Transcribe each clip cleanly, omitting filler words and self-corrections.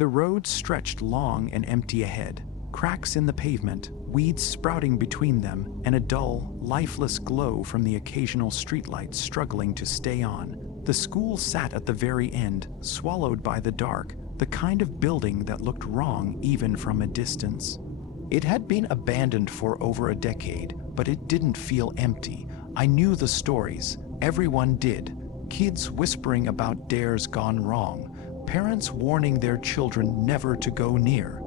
The road stretched long and empty ahead, cracks in the pavement, weeds sprouting between them, and a dull, lifeless glow from the occasional streetlights struggling to stay on. The school sat at the very end, swallowed by the dark, the kind of building that looked wrong even from a distance. It had been abandoned for over a decade, but it didn't feel empty. I knew the stories. Everyone did. Kids whispering about dares gone wrong, parents warning their children never to go near.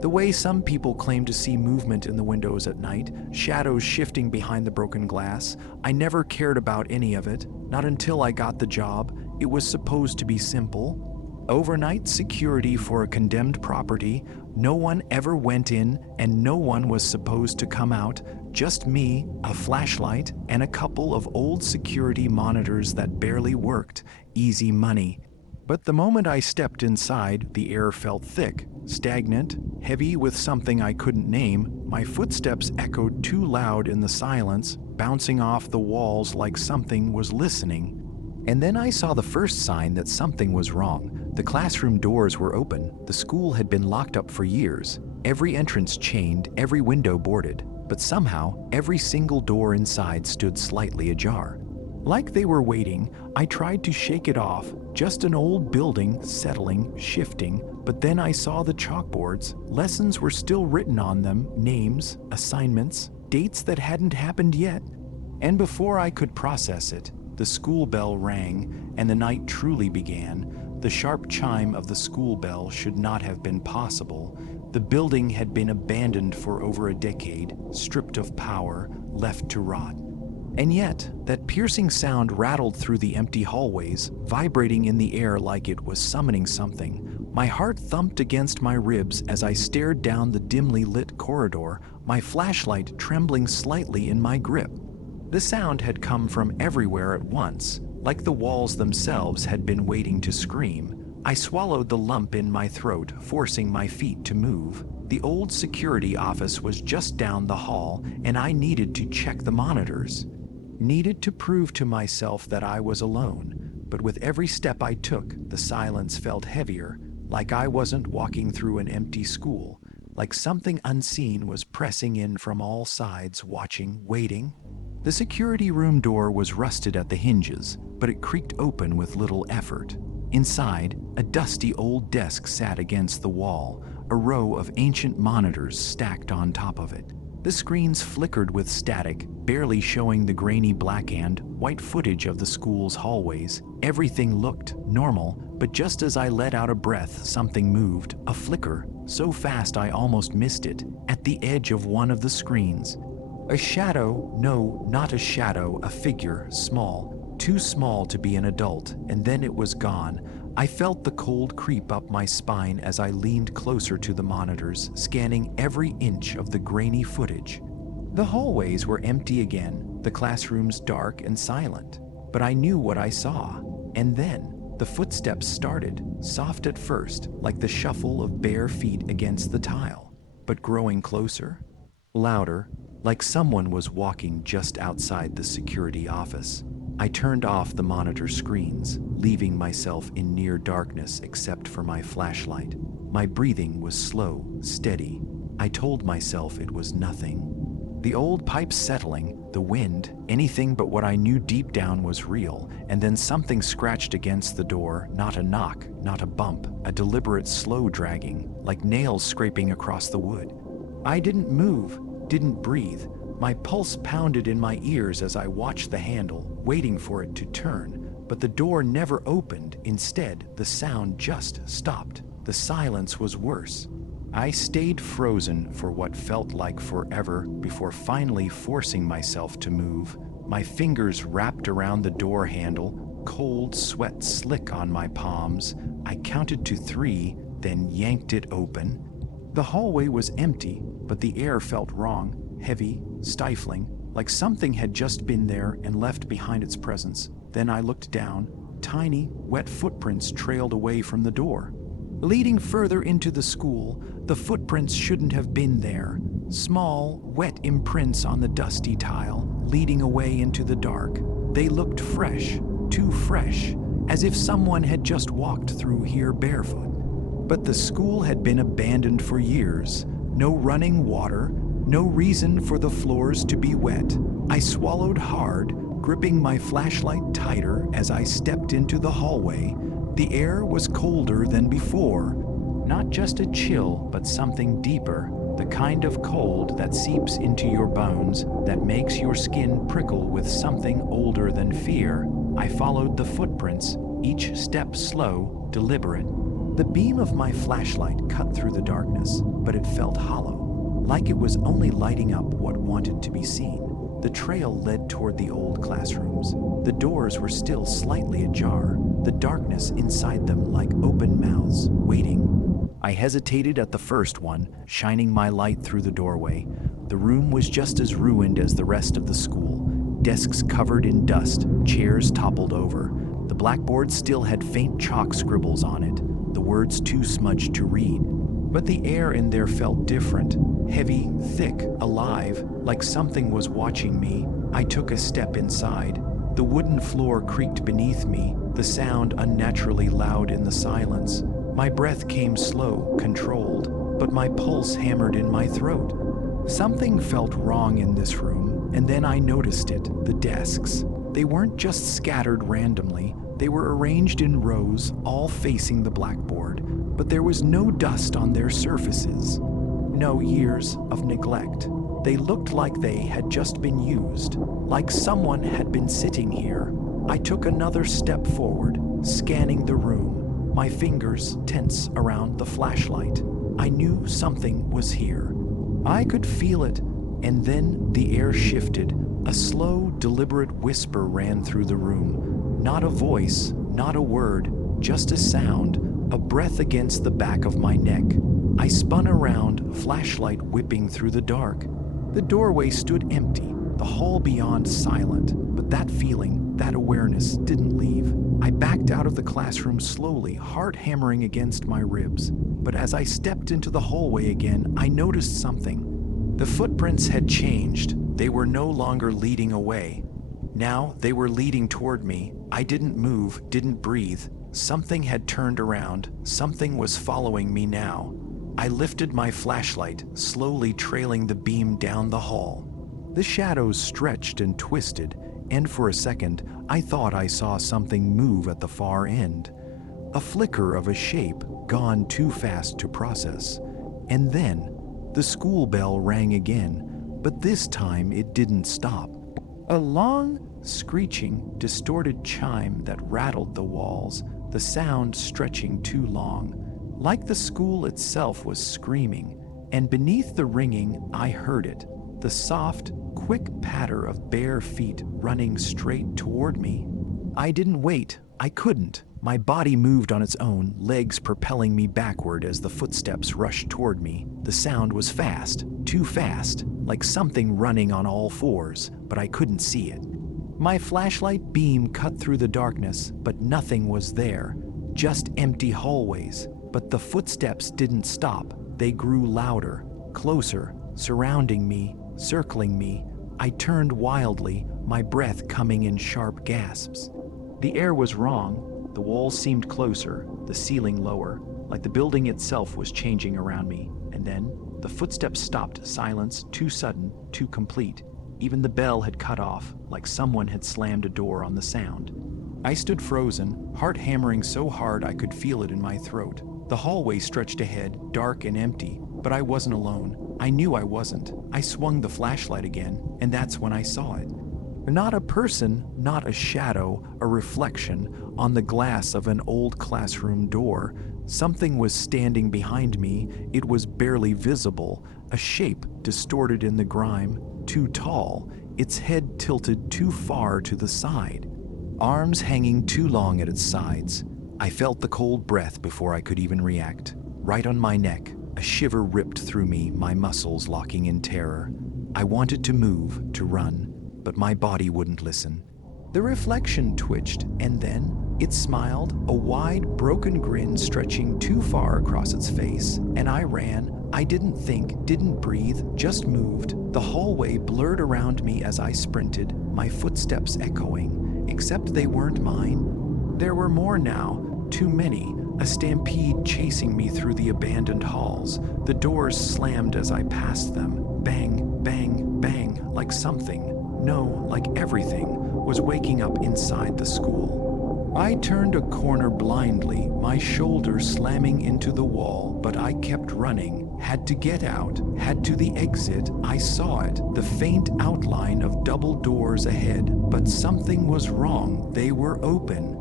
The way some people claim to see movement in the windows at night, shadows shifting behind the broken glass. I never cared about any of it, not until I got the job. It was supposed to be simple. Overnight security for a condemned property. No one ever went in, and no one was supposed to come out. Just me, a flashlight, and a couple of old security monitors that barely worked. Easy money. But the moment I stepped inside, the air felt thick, stagnant, heavy with something I couldn't name. My footsteps echoed too loud in the silence, bouncing off the walls like something was listening. And then I saw the first sign that something was wrong. The classroom doors were open. The school had been locked up for years. Every entrance chained, every window boarded. But somehow, every single door inside stood slightly ajar. Like they were waiting, I tried to shake it off. Just an old building, settling, shifting. But then I saw the chalkboards. Lessons were still written on them, names, assignments, dates that hadn't happened yet. And before I could process it, the school bell rang, and the night truly began. The sharp chime of the school bell should not have been possible. The building had been abandoned for over a decade, stripped of power, left to rot. And yet, that piercing sound rattled through the empty hallways, vibrating in the air like it was summoning something. My heart thumped against my ribs as I stared down the dimly lit corridor, my flashlight trembling slightly in my grip. The sound had come from everywhere at once, like the walls themselves had been waiting to scream. I swallowed the lump in my throat, forcing my feet to move. The old security office was just down the hall, and I needed to check the monitors. Needed to prove to myself that I was alone. But with every step I took, the silence felt heavier, like I wasn't walking through an empty school, like something unseen was pressing in from all sides, watching, waiting. The security room door was rusted at the hinges, but it creaked open with little effort. Inside, a dusty old desk sat against the wall, a row of ancient monitors stacked on top of it. The screens flickered with static, barely showing the grainy black and white footage of the school's hallways. Everything looked normal, but just as I let out a breath, something moved, a flicker, so fast I almost missed it, at the edge of one of the screens. A shadow, no, not a shadow, a figure, small, too small to be an adult, and then it was gone. I felt the cold creep up my spine as I leaned closer to the monitors, scanning every inch of the grainy footage. The hallways were empty again, the classrooms dark and silent. But I knew what I saw. And then, the footsteps started, soft at first, like the shuffle of bare feet against the tile. But growing closer, louder, like someone was walking just outside the security office. I turned off the monitor screens, leaving myself in near darkness except for my flashlight. My breathing was slow, steady. I told myself it was nothing. The old pipes settling, the wind, anything but what I knew deep down was real, and then something scratched against the door, not a knock, not a bump, a deliberate slow dragging, like nails scraping across the wood. I didn't move, didn't breathe. My pulse pounded in my ears as I watched the handle, waiting for it to turn. But the door never opened. Instead, the sound just stopped. The silence was worse. I stayed frozen for what felt like forever before finally forcing myself to move. My fingers wrapped around the door handle, cold sweat slick on my palms. I counted to 3, then yanked it open. The hallway was empty, but the air felt wrong. Heavy, stifling, like something had just been there and left behind its presence. Then I looked down. Tiny, wet footprints trailed away from the door. Leading further into the school, the footprints shouldn't have been there. Small, wet imprints on the dusty tile, leading away into the dark. They looked fresh, too fresh, as if someone had just walked through here barefoot. But the school had been abandoned for years. No running water, no reason for the floors to be wet. I swallowed hard, gripping my flashlight tighter as I stepped into the hallway. The air was colder than before. Not just a chill, but something deeper. The kind of cold that seeps into your bones, that makes your skin prickle with something older than fear. I followed the footprints, each step slow, deliberate. The beam of my flashlight cut through the darkness, but it felt hollow, like it was only lighting up what wanted to be seen. The trail led toward the old classrooms. The doors were still slightly ajar, the darkness inside them like open mouths, waiting. I hesitated at the first one, shining my light through the doorway. The room was just as ruined as the rest of the school. Desks covered in dust, chairs toppled over. The blackboard still had faint chalk scribbles on it, the words too smudged to read. But the air in there felt different, heavy, thick, alive, like something was watching me. I took a step inside. The wooden floor creaked beneath me, the sound unnaturally loud in the silence. My breath came slow, controlled, but my pulse hammered in my throat. Something felt wrong in this room, and then I noticed it, the desks. They weren't just scattered randomly, they were arranged in rows, all facing the blackboard, but there was no dust on their surfaces. No years of neglect. They looked like they had just been used, like someone had been sitting here. I took another step forward, scanning the room, my fingers tense around the flashlight. I knew something was here. I could feel it, and then the air shifted. A slow, deliberate whisper ran through the room. Not a voice, not a word, just a sound, a breath against the back of my neck. I spun around, flashlight whipping through the dark. The doorway stood empty, the hall beyond silent, but that feeling, that awareness didn't leave. I backed out of the classroom slowly, heart hammering against my ribs. But as I stepped into the hallway again, I noticed something. The footprints had changed. They were no longer leading away. Now they were leading toward me. I didn't move, didn't breathe. Something had turned around. Something was following me now. I lifted my flashlight, slowly trailing the beam down the hall. The shadows stretched and twisted, and for a second, I thought I saw something move at the far end. A flicker of a shape, gone too fast to process. And then, the school bell rang again, but this time it didn't stop. A long, screeching, distorted chime that rattled the walls, the sound stretching too long. Like the school itself was screaming, and beneath the ringing, I heard it. The soft, quick patter of bare feet running straight toward me. I didn't wait. I couldn't. My body moved on its own, legs propelling me backward as the footsteps rushed toward me. The sound was fast, too fast, like something running on all fours, but I couldn't see it. My flashlight beam cut through the darkness, but nothing was there. Just empty hallways. But the footsteps didn't stop. They grew louder, closer, surrounding me, circling me. I turned wildly, my breath coming in sharp gasps. The air was wrong. The walls seemed closer, the ceiling lower, like the building itself was changing around me. And then, the footsteps stopped, silence too sudden, too complete. Even the bell had cut off, like someone had slammed a door on the sound. I stood frozen, heart hammering so hard I could feel it in my throat. The hallway stretched ahead, dark and empty, but I wasn't alone. I knew I wasn't. I swung the flashlight again, and that's when I saw it. Not a person, not a shadow, a reflection on the glass of an old classroom door. Something was standing behind me. It was barely visible, a shape distorted in the grime, too tall, its head tilted too far to the side, arms hanging too long at its sides. I felt the cold breath before I could even react. Right on my neck, a shiver ripped through me, my muscles locking in terror. I wanted to move, to run, but my body wouldn't listen. The reflection twitched, and then it smiled, a wide, broken grin stretching too far across its face, and I ran. I didn't think, didn't breathe, just moved. The hallway blurred around me as I sprinted, my footsteps echoing, except they weren't mine. There were more now, too many, A stampede chasing me through the abandoned halls. The doors slammed as I passed them. Bang, bang, bang, like something, no, like everything, was waking up inside the school. I turned a corner blindly, my shoulder slamming into the wall, but I kept running. Had to get out, had to the exit. I saw it, the faint outline of double doors ahead, but something was wrong. They were open.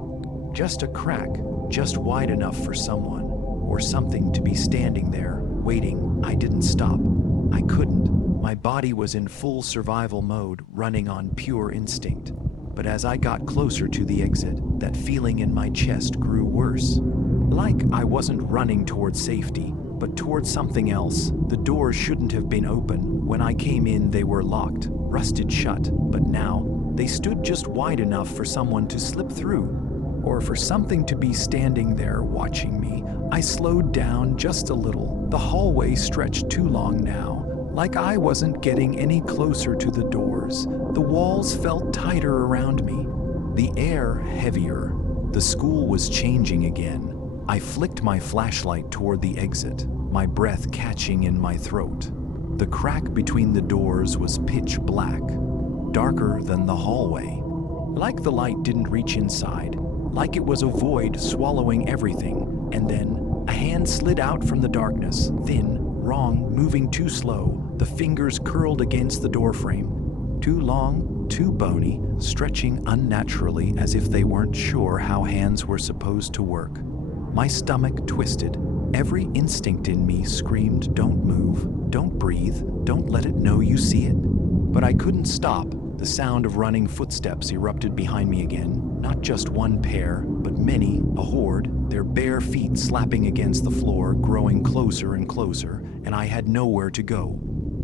Just a crack, just wide enough for someone or something to be standing there, waiting. I didn't stop. I couldn't. My body was in full survival mode, running on pure instinct. But as I got closer to the exit, that feeling in my chest grew worse. Like I wasn't running towards safety, but towards something else. The doors shouldn't have been open. When I came in, they were locked, rusted shut, but now they stood just wide enough for someone to slip through, or for something to be standing there watching me. I slowed down just a little. The hallway stretched too long now, like I wasn't getting any closer to the doors. The walls felt tighter around me, the air heavier. The school was changing again. I flicked my flashlight toward the exit, my breath catching in my throat. The crack between the doors was pitch black, darker than the hallway. Like the light didn't reach inside, like it was a void swallowing everything. And then a hand slid out from the darkness, thin, wrong, moving too slow. The fingers curled against the doorframe. Too long, too bony, stretching unnaturally as if they weren't sure how hands were supposed to work. My stomach twisted. Every instinct in me screamed, don't move, don't breathe, don't let it know you see it. But I couldn't stop. The sound of running footsteps erupted behind me again. Not just one pair, but many, a horde, their bare feet slapping against the floor, growing closer and closer, and I had nowhere to go.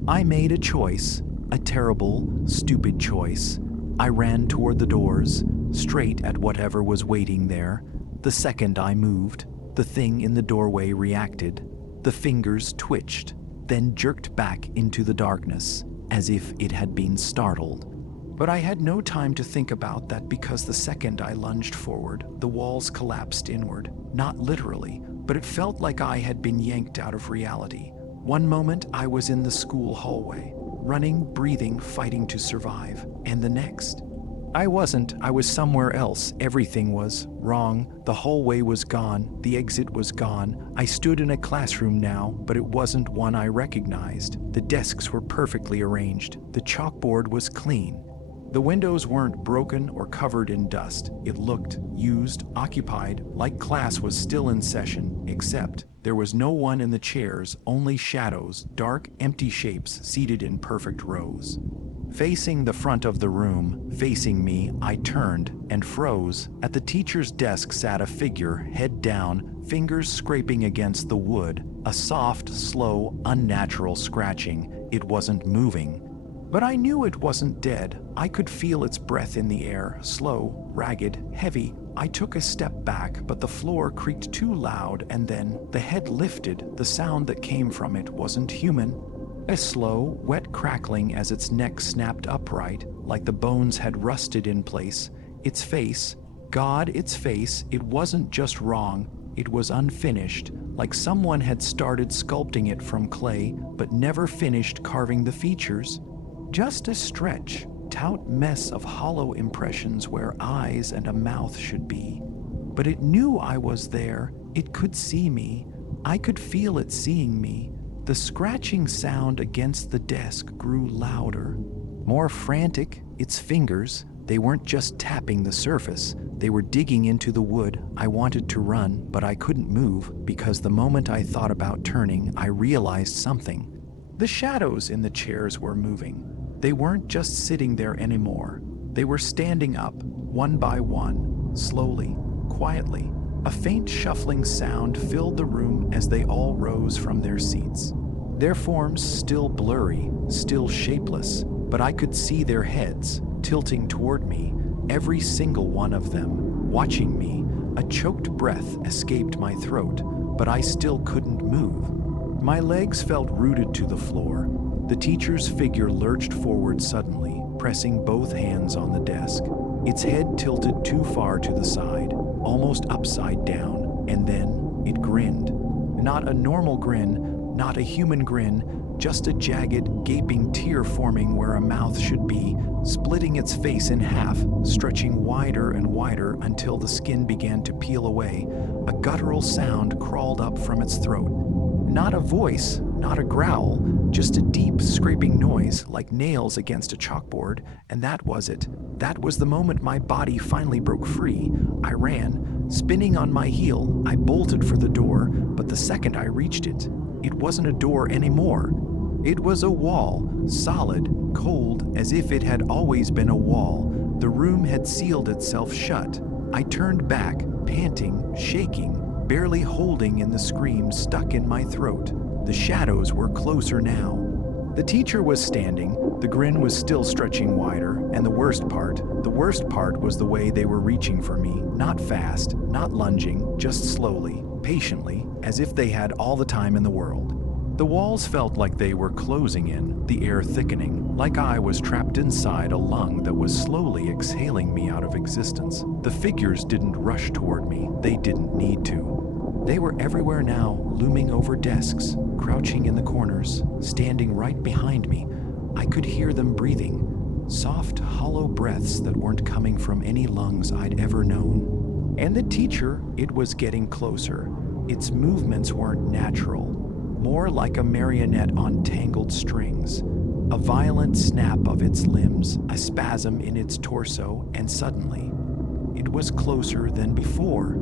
I made a choice, a terrible, stupid choice. I ran toward the doors, straight at whatever was waiting there. The second I moved, the thing in the doorway reacted. The fingers twitched, then jerked back into the darkness, as if it had been startled. But I had no time to think about that, because the second I lunged forward, the walls collapsed inward. Not literally, but it felt like I had been yanked out of reality. One moment I was in the school hallway, running, breathing, fighting to survive. And the next, I wasn't. I was somewhere else. Everything was wrong. The hallway was gone. The exit was gone. I stood in a classroom now, but it wasn't one I recognized. The desks were perfectly arranged. The chalkboard was clean. The windows weren't broken or covered in dust. It looked used, occupied, like class was still in session, except there was no one in the chairs, only shadows, dark, empty shapes seated in perfect rows. Facing the front of the room, facing me, I turned and froze. At the teacher's desk sat a figure, head down, fingers scraping against the wood, a soft, slow, unnatural scratching. It wasn't moving. But I knew it wasn't dead. I could feel its breath in the air, slow, ragged, heavy. I took a step back, but the floor creaked too loud, and then the head lifted. The sound that came from it wasn't human. A slow, wet crackling as its neck snapped upright, like the bones had rusted in place. Its face, God, its face, it wasn't just wrong, it was unfinished, like someone had started sculpting it from clay, but never finished carving the features. Just a stretch, taut mess of hollow impressions where eyes and a mouth should be. But it knew I was there. It could see me. I could feel it seeing me. The scratching sound against the desk grew louder, more frantic. Its fingers, they weren't just tapping the surface. They were digging into the wood. I wanted to run, but I couldn't move, because the moment I thought about turning, I realized something. The shadows in the chairs were moving. They weren't just sitting there anymore. They were standing up, one by one, slowly, quietly. A faint shuffling sound filled the room as they all rose from their seats. Their forms still blurry, still shapeless, but I could see their heads tilting toward me, every single one of them, watching me. A choked breath escaped my throat, but I still couldn't move. My legs felt rooted to the floor. The teacher's figure lurched forward suddenly, pressing both hands on the desk. Its head tilted too far to the side, almost upside down, and then It grinned. Not a normal grin, not a human grin, just a jagged, gaping tear forming where a mouth should be, splitting its face in half, stretching wider and wider until the skin began to peel away. A guttural sound crawled up from its throat. Not a voice, not a growl, just a deep, scraping noise like nails against a chalkboard, and that was it. That was the moment my body finally broke free. I ran. Spinning on my heel, I bolted for the door, but the second I reached it, it wasn't a door anymore. It was a wall, solid, cold, as if it had always been a wall. The room had sealed itself shut. I turned back, panting, shaking, barely holding in the scream stuck in my throat. The shadows were closer now. The teacher was standing, the grin was still stretching wider, and the worst part was the way they were reaching for me, not fast, not lunging, just slowly, patiently, as if they had all the time in the world. The walls felt like they were closing in, the air thickening, like I was trapped inside a lung that was slowly exhaling me out of existence. The figures didn't rush toward me, they didn't need to. They were everywhere now, looming over desks, crouching in the corners, standing right behind me. I could hear them breathing, soft, hollow breaths that weren't coming from any lungs I'd ever known. And the teacher, it was getting closer. Its movements weren't natural, more like a marionette on tangled strings. A violent snap of its limbs, a spasm in its torso, and suddenly, it was closer than before.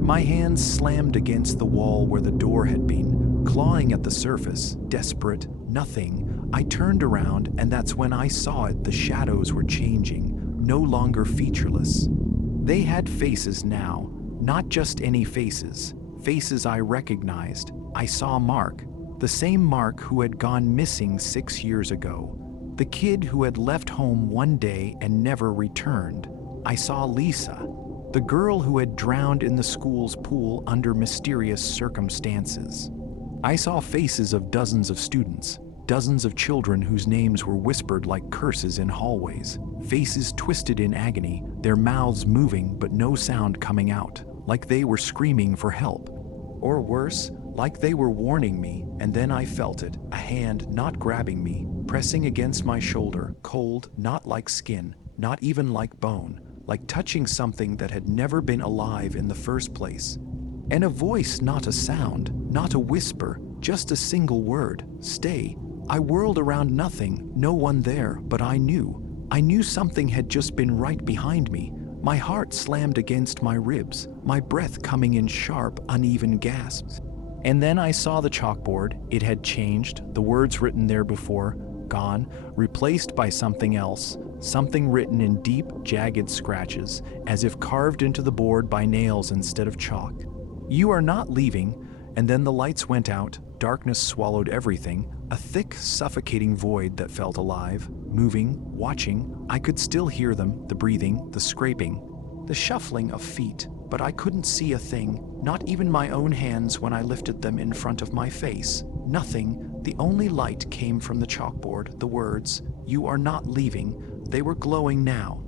My hands slammed against the wall where the door had been, clawing at the surface, desperate, nothing. I turned around, and that's when I saw it. The shadows were changing, no longer featureless. They had faces now, not just any faces, faces I recognized. I saw Mark, the same Mark who had gone missing 6 years ago, the kid who had left home one day and never returned. I saw Lisa, the girl who had drowned in the school's pool under mysterious circumstances. I saw faces of dozens of students, dozens of children whose names were whispered like curses in hallways, faces twisted in agony, their mouths moving but no sound coming out, like they were screaming for help. Or worse, like they were warning me, and then I felt it, a hand not grabbing me, pressing against my shoulder, cold, not like skin, not even like bone, like touching something that had never been alive in the first place. And a voice, not a sound, not a whisper, just a single word, stay. I whirled around, nothing, no one there, but I knew something had just been right behind me. My heart slammed against my ribs, my breath coming in sharp, uneven gasps. And then I saw the chalkboard. It had changed, the words written there before, gone, replaced by something else, something written in deep, jagged scratches, as if carved into the board by nails instead of chalk. You are not leaving. And then the lights went out, darkness swallowed everything, a thick, suffocating void that felt alive, moving, watching. I could still hear them, the breathing, the scraping, the shuffling of feet, but I couldn't see a thing, not even my own hands when I lifted them in front of my face. Nothing. The only light came from the chalkboard, the words, "You are not leaving." They were glowing now.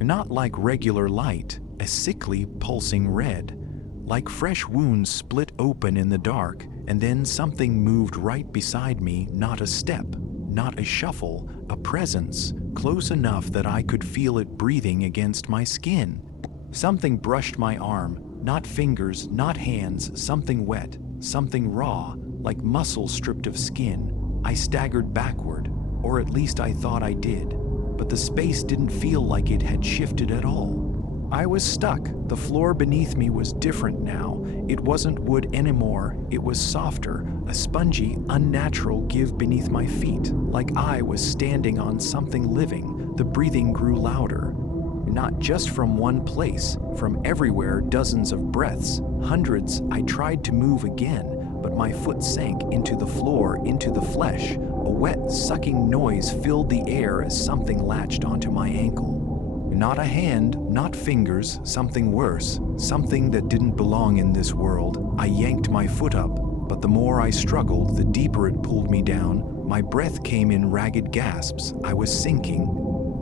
Not like regular light, a sickly, pulsing red. Like fresh wounds split open in the dark, and then something moved right beside me, not a step, not a shuffle, a presence, close enough that I could feel it breathing against my skin. Something brushed my arm, not fingers, not hands, something wet, something raw, like muscle stripped of skin. I staggered backward, or at least I thought I did, but the space didn't feel like it had shifted at all. I was stuck. The floor beneath me was different now. It wasn't wood anymore. It was softer, a spongy, unnatural give beneath my feet, like I was standing on something living. The breathing grew louder. Not just from one place, from everywhere, dozens of breaths, hundreds. I tried to move again, but my foot sank into the floor, into the flesh. A wet, sucking noise filled the air as something latched onto my ankle. Not a hand, not fingers, something worse, something that didn't belong in this world. I yanked my foot up, but the more I struggled, the deeper it pulled me down. My breath came in ragged gasps. I was sinking.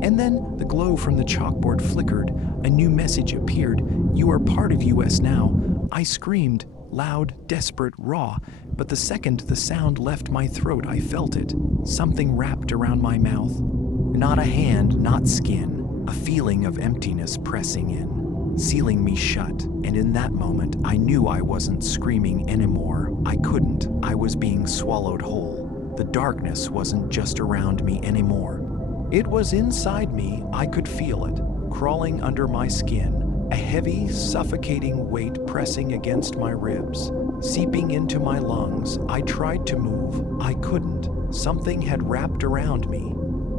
And then the glow from the chalkboard flickered. A new message appeared. "You are part of US now." I screamed. loud, desperate, raw, but the second the sound left my throat, I felt it. Something wrapped around my mouth. Not a hand, not skin, a feeling of emptiness pressing in, sealing me shut, and in that moment I knew I wasn't screaming anymore. I couldn't. I was being swallowed whole. The darkness wasn't just around me anymore. It was inside me. I could feel it, crawling under my skin, a heavy, suffocating weight pressing against my ribs, seeping into my lungs. I tried to move. I couldn't. Something had wrapped around me.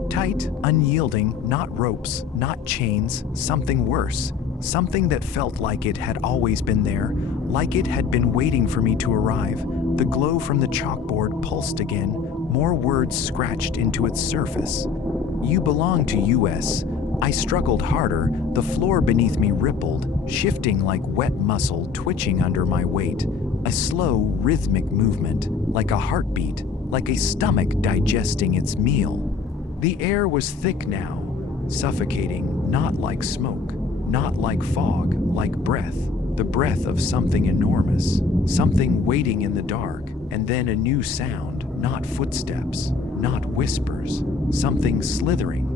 Tight, unyielding, not ropes, not chains, something worse. Something that felt like it had always been there, like it had been waiting for me to arrive. The glow from the chalkboard pulsed again, more words scratched into its surface. You belong to US. I struggled harder. The floor beneath me rippled, shifting like wet muscle twitching under my weight. A slow, rhythmic movement, like a heartbeat, like a stomach digesting its meal. The air was thick now, suffocating, not like smoke, not like fog, like breath. The breath of something enormous, something waiting in the dark, and then a new sound, not footsteps, not whispers, something slithering.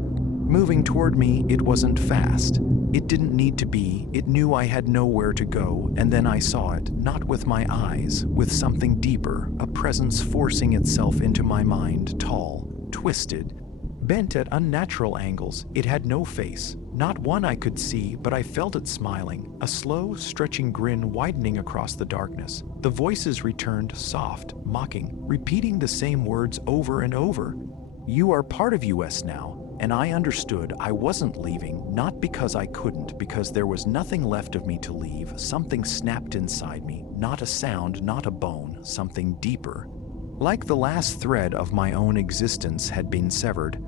Moving toward me, it wasn't fast. It didn't need to be. It knew I had nowhere to go, and then I saw it, not with my eyes, with something deeper, a presence forcing itself into my mind, tall, twisted, bent at unnatural angles. It had no face, not one I could see, but I felt it smiling, a slow, stretching grin widening across the darkness. The voices returned, soft, mocking, repeating the same words over and over. You are part of US now. And I understood I wasn't leaving, not because I couldn't, because there was nothing left of me to leave. Something snapped inside me, not a sound, not a bone, something deeper. Like the last thread of my own existence had been severed.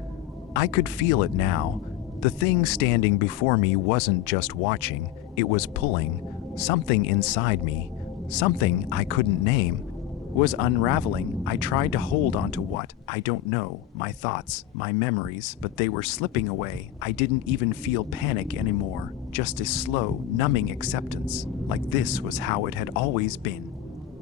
I could feel it now. The thing standing before me wasn't just watching, it was pulling. Something inside me, something I couldn't name, was unraveling. I tried to hold on to what? I don't know. My thoughts, my memories, but they were slipping away. I didn't even feel panic anymore, just a slow, numbing acceptance, like this was how it had always been.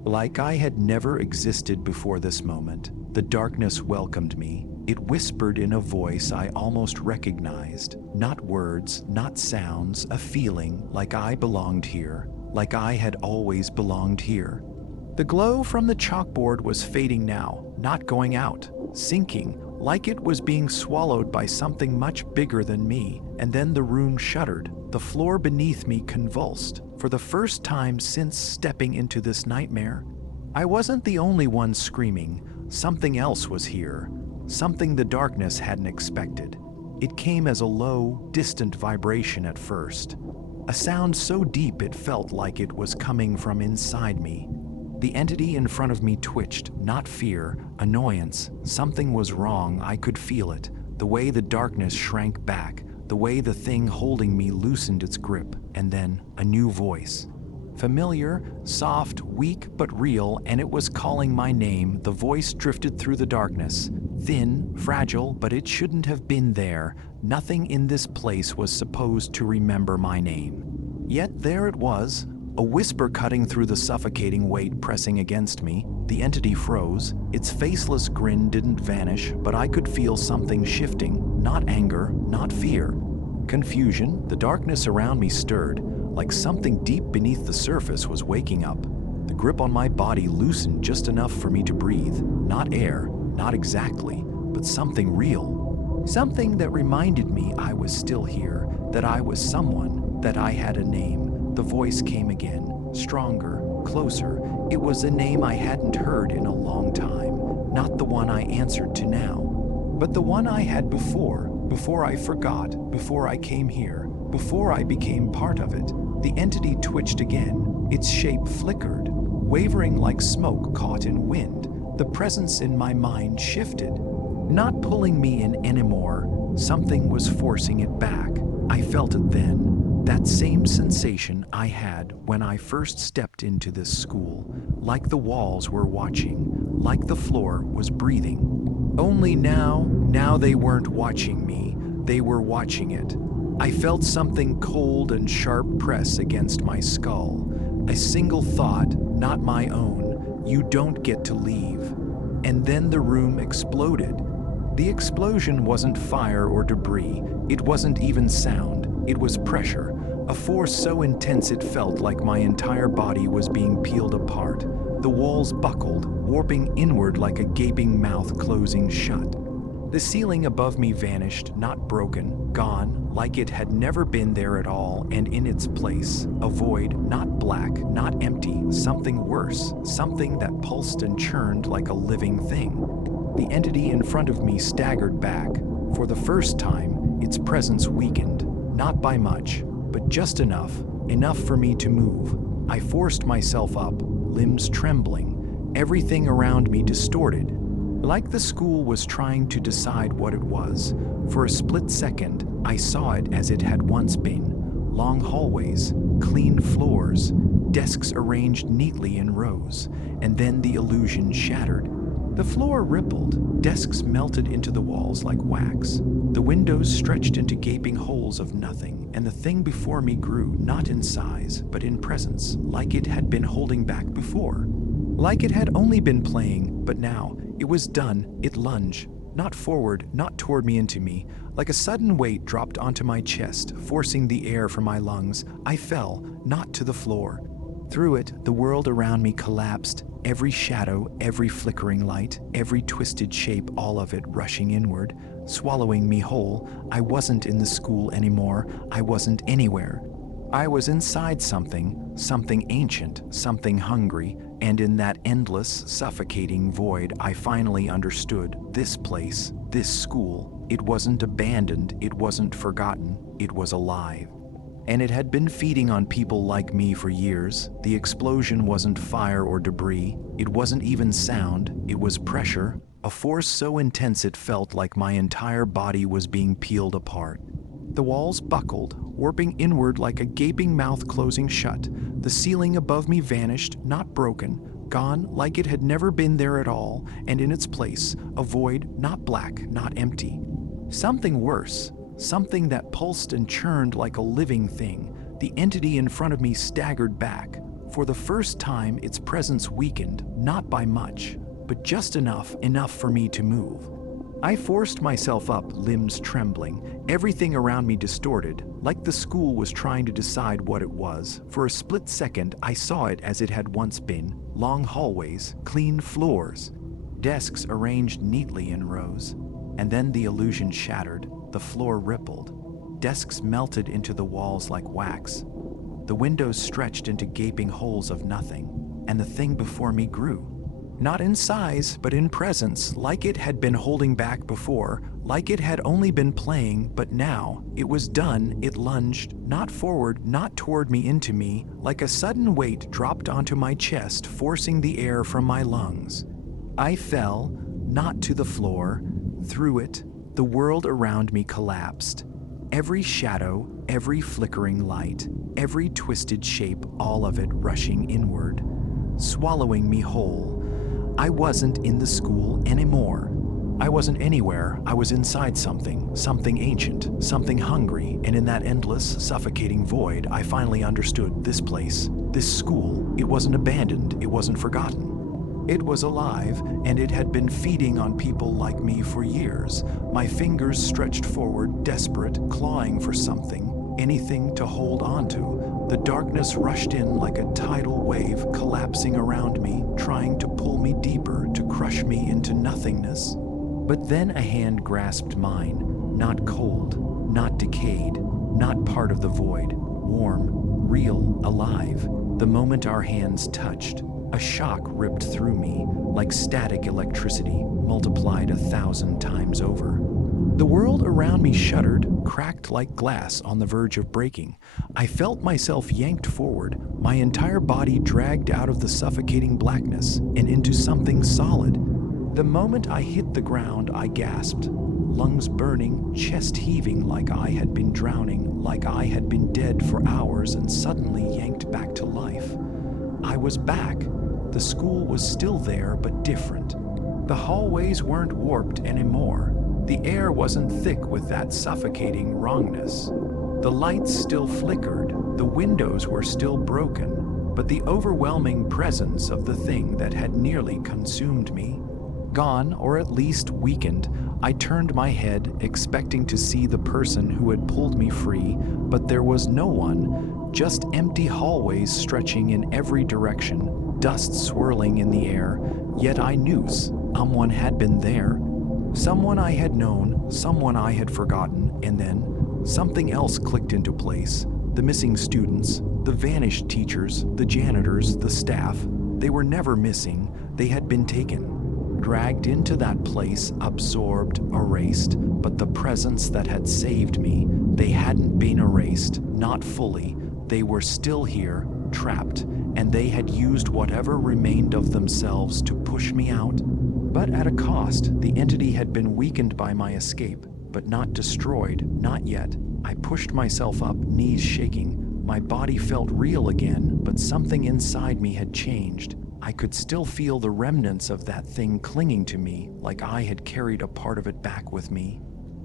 Like I had never existed before this moment. The darkness welcomed me. It whispered in a voice I almost recognized. Not words, not sounds, a feeling like I belonged here, like I had always belonged here. The glow from the chalkboard was fading now, not going out, sinking, like it was being swallowed by something much bigger than me, and then the room shuddered. The floor beneath me convulsed. For the first time since stepping into this nightmare, I wasn't the only one screaming. Something else was here, something the darkness hadn't expected. It came as a low, distant vibration at first, a sound so deep it felt like it was coming from inside me. The entity in front of me twitched, not fear, annoyance. Something was wrong. I could feel it. The way the darkness shrank back, the way the thing holding me loosened its grip, and then a new voice. Familiar, soft, weak but real, and it was calling my name. The voice drifted through the darkness. Thin, fragile, but it shouldn't have been there. Nothing in this place was supposed to remember my name. Yet there it was. A whisper cutting through the suffocating weight pressing against me. The entity froze. Its faceless grin didn't vanish, but I could feel something shifting. Not anger, not fear. Confusion. The darkness around me stirred, like something deep beneath the surface was waking up. The grip on my body loosened just enough for me to breathe. Not air, not exactly, but something real. Something that reminded me I was still here, that I was someone, that I had a name. The voice came again, stronger, closer. It was a name I hadn't heard in a long time. Not the one I answered to now, but the one I had before I forgot, before I came here, before I became part of it. The entity twitched again. Its shape flickered, wavering like smoke caught in wind. The presence in my mind shifted, not pulling me in anymore. Something was forcing it back. I felt it then. That same sensation I had when I first stepped into this school, like the walls were watching, like the floor was breathing. Only now they weren't watching me, they were watching it. I felt something cold and sharp press against my skull. A single thought, not my own. You don't get to leave. And then the room exploded. The explosion wasn't fire or debris. It wasn't even sound. It was pressure, a force so intense it felt like my entire body was being peeled apart. The walls buckled, warping inward like a gaping mouth closing shut. The ceiling above me vanished, not broken, gone, like it had never been there at all, and in its place, a void, not black, not empty, something worse, something that pulsed and churned like a living thing. The entity in front of me staggered back. For the first time, its presence weakened, not by much, but just enough for me to move. I forced myself up, limbs trembling, everything around me distorted, like the school was trying to decide what it was. For a split second, I saw it as it had once been. Long hallways, clean floors, desks arranged neatly in rows, and then the illusion shattered. The floor rippled, desks melted into the walls like wax. The windows stretched into gaping holes of nothing, and the thing before me grew, not in size, but in presence, like it had been holding back before. Like it had only been playing, but now, it was done. It lunged, not forward, not toward me, into me. Like a sudden weight dropped onto my chest, forcing the air from my lungs. I fell, not to the floor. Through it, the world around me collapsed. Every shadow, every flickering light, every twisted shape, all of it rushing inward, swallowing me whole. I wasn't in the school anymore. I wasn't anywhere. I was inside something ancient, something hungry, and in that endless, suffocating void, I finally understood this place, this school. It wasn't abandoned, it wasn't forgotten, it was alive. And it had been feeding on people like me for years. The explosion wasn't fire or debris, it wasn't even sound, it was pressure, a force so intense it felt like my entire body was being peeled apart. The walls buckled, warping inward like a gaping mouth closing shut. The ceiling above me vanished, not broken, gone like it had never been there at all, and in its place, a void, not black, not empty. Something worse, something that pulsed and churned like a living thing. The entity in front of me staggered back. For the first time, its presence weakened, not by much, but just enough for me to move. I forced myself up, limbs trembling, everything around me distorted, like the school was trying to decide what it was. For a split second, I saw it as it had once been. Long hallways, clean floors, desks arranged neatly in rows. And then the illusion shattered, the floor rippled, desks melted into the walls like wax. The windows stretched into gaping holes of nothing, and the thing before me grew. Not in size, but in presence, like it had been holding back before, like it had only been playing, but now, it was done. It lunged, not forward, not toward me, into me. Like a sudden weight dropped onto my chest, forcing the air from my lungs. I fell, not to the floor. Through it, the world around me collapsed. Every shadow, every flickering light, every twisted shape, all of it rushing inward, swallowing me whole. I wasn't in the school anymore. I wasn't anywhere. I was inside something ancient, something hungry, and in that endless, suffocating void, I finally understood this place, this school. It wasn't abandoned, it wasn't forgotten. It was alive, and it had been feeding on people like me for years. My fingers stretched forward, desperate, clawing for something, anything to hold on to. The darkness rushed in like a tidal wave, collapsing around me, trying to pull me deeper, to crush me into nothingness. But then a hand grasped mine, not cold, not decayed, not part of the void, warm, real, alive. The moment our hands touched, a shock ripped through me, like static electricity, multiplied 1,000 times over. The world around me shuddered, cracked like glass on the verge of breaking. I felt myself yanked forward, my entire body dragged out of the suffocating blackness and into something solid. The moment I hit the ground, I gasped, lungs burning, chest heaving like I had been drowning, like I had been dead for hours and suddenly yanked back to life. I was back. The school was still there, but different. The hallways weren't warped anymore. The air wasn't thick with that suffocating wrongness. The lights still flickered, the windows were still broken, but the overwhelming presence of the thing that had nearly consumed me. Gone, or at least weakened, I turned my head, expecting to see the person who had pulled me free, but there was no one, just empty hallways stretching in every direction, dust swirling in the air, yet I knew someone had been there. Someone I had known, someone I had forgotten, and then something else clicked into place. The missing students, the vanished teachers, the janitors, the staff, they were never missing, they had been taken, dragged into that place, absorbed, erased, but the presence that had saved me, they hadn't been erased, not fully, they were still here, trapped, and they had used whatever remained of themselves to push me out. But at a cost, the entity had been weakened by my escape, but not destroyed, not yet. I pushed myself up, knees shaking. My body felt real again, but something inside me had changed. I could still feel the remnants of that thing clinging to me, like I had carried a part of it back with me.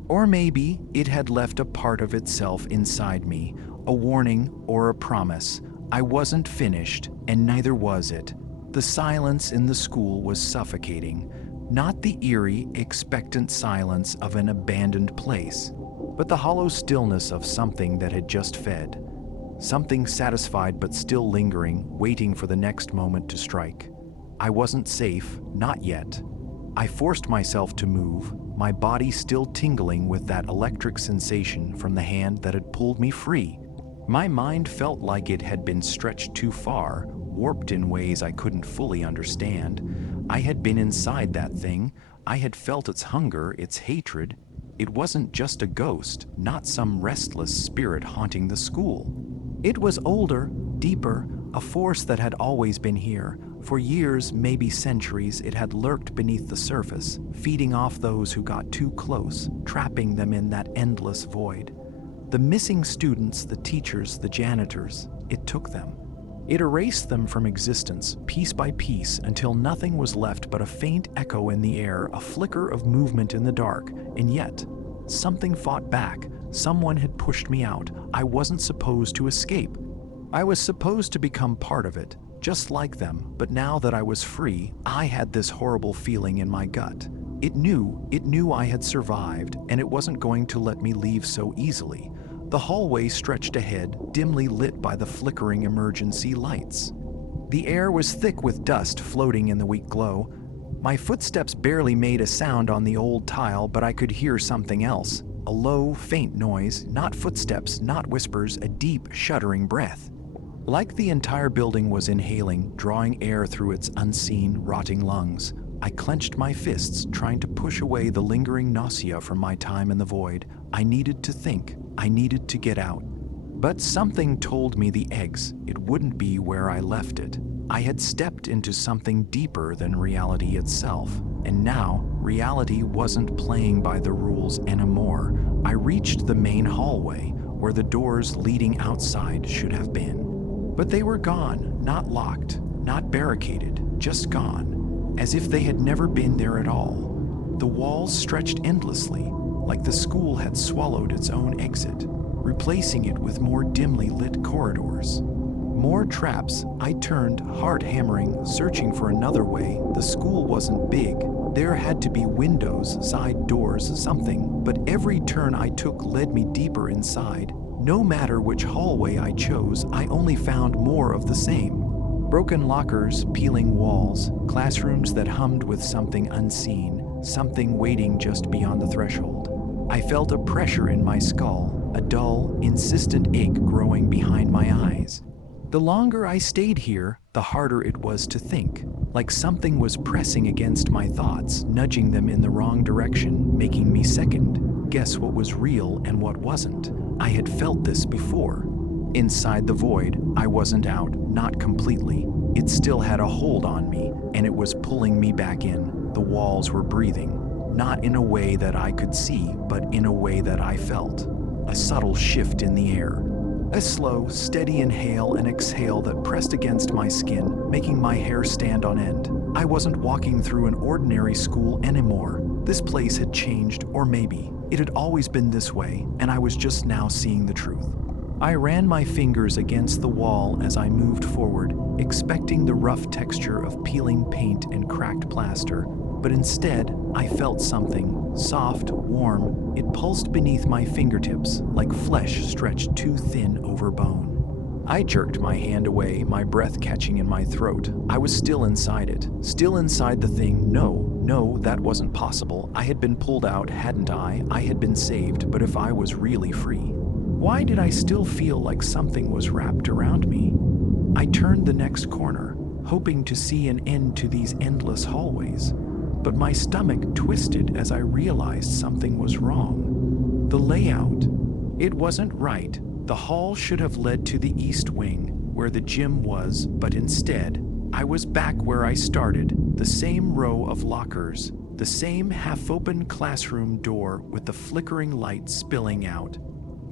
Or maybe it had left a part of itself inside me, a warning or a promise. I wasn't finished, and neither was it. The silence in the school was suffocating. Not the eerie, expectant silence of an abandoned place, but the hollow stillness of something that had just fed. Something satisfied but still lingering, waiting for the next moment to strike. I wasn't safe, not yet. I forced myself to move, my body still tingling with that electric sensation from the hand that had pulled me free. My mind felt like it had been stretched too far, warped in ways I couldn't fully understand. I had been inside that thing. I had felt its hunger, its hatred. It wasn't just a ghost, not some restless spirit haunting the school. It was older, deeper, a force that had always been here. For years, maybe centuries, it had lurked beneath the surface, feeding off those who got too close, trapping them in that endless void. The missing students, the teachers, the janitors, it took them. It erased them from existence, piece by piece, until nothing was left but a faint echo in the air, a flicker of movement in the dark. And yet, something fought back. Someone had pushed me out. I wasn't supposed to escape. I was supposed to become part of it, just like them. But now that I was free, I had this horrible feeling in my gut. It knew I had survived, and it wasn't going to let me leave so easily. The hallway stretched ahead, dimly lit by the flickering emergency lights. The air was thick with dust floating in the weak glow. My footsteps barely made a sound on the old tile, but I could hear something else. A low, faint noise, not footsteps, not whispers, a deep, shuddering breath. Like the entire building was inhaling, drawing air through its unseen, rotting lungs. I clenched my fists, trying to push away the lingering nausea from my time in the void. I needed to think. I needed to get out. But something told me the eggs, it wouldn't be where I left it. I had stepped into something deeper than reality itself. And now, reality wasn't playing by the rules anymore. I reached the main hallway, where the doors leading outside should have been. But they were gone, not locked, not barricaded, just gone, as if they had never been there at all. The walls stretched endlessly, like the school had swallowed its own exit, replacing it with more dimly lit corridors. More traps. I turned, heart hammering, searching for another way. The school wasn't big. There had to be windows, side doors, something, but every turn I took led me deeper inside. No matter which hallway I chose, I only found more of the same. Broken lockers, peeling walls, classrooms that hummed with something unseen, something waiting just beyond the threshold. I felt a pressure in my skull, a dull, insistent ache growing behind my eyes. The longer I stayed here, the harder it was to think, like something was pressing against my thoughts, nudging them in the wrong direction, making me second guess what was real and what wasn't. I had felt this before. Inside the void, I wasn't out, not completely. It still had a hold on me, and it was pulling me back in. The walls were breathing, not in a way that I could see, but in a way that I felt. A subtle shift in the air. A slow, steady inhale and exhale that pressed against my skin, making my hair stand on end. I wasn't walking through an ordinary school anymore. This place had changed, or maybe it had always been this way, and I was just now seeing the truth. I ran my fingers against the wall as I moved forward, expecting the rough texture of peeling paint and cracked plaster, but instead, I felt something, soft, warm. It pulsed beneath my fingertips, like flesh stretched too thin over bone. I jerked my hand away, my breath catching in my throat. I was still inside it, still inside the thing. No, that wasn't possible. I had been pulled out, hadn't I? I had been saved, but if I was really free, why did I still feel like something was wrapped around me? I turned the next corner, hoping to see an end to these endless hallways. But my stomach twisted as I realized something was wrong. The layout. It wasn't right. The hall should have led to the east wing, where the gym was, but instead, I was back where I started, the same row of lockers, the same half-open classroom door with the flickering light spilling out.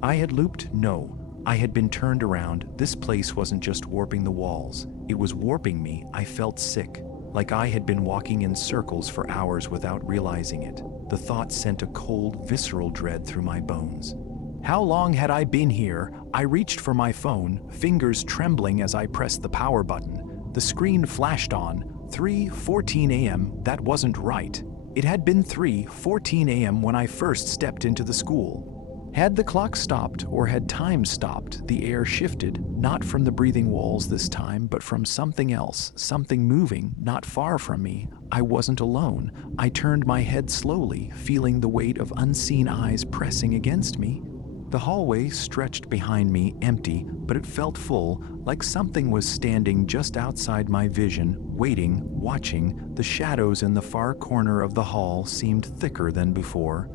I had looped? No. I had been turned around. This place wasn't just warping the walls. It was warping me. I felt sick, like I had been walking in circles for hours without realizing it. The thought sent a cold, visceral dread through my bones. How long had I been here? I reached for my phone, fingers trembling as I pressed the power button. The screen flashed on. 3:14 a.m. That wasn't right. It had been 3:14 a.m. when I first stepped into the school. Had the clock stopped, or had time stopped? The air shifted, not from the breathing walls this time, but from something else, something moving, not far from me. I wasn't alone. I turned my head slowly, feeling the weight of unseen eyes pressing against me. The hallway stretched behind me, empty, but it felt full, like something was standing just outside my vision, waiting, watching. The shadows in the far corner of the hall seemed thicker than before.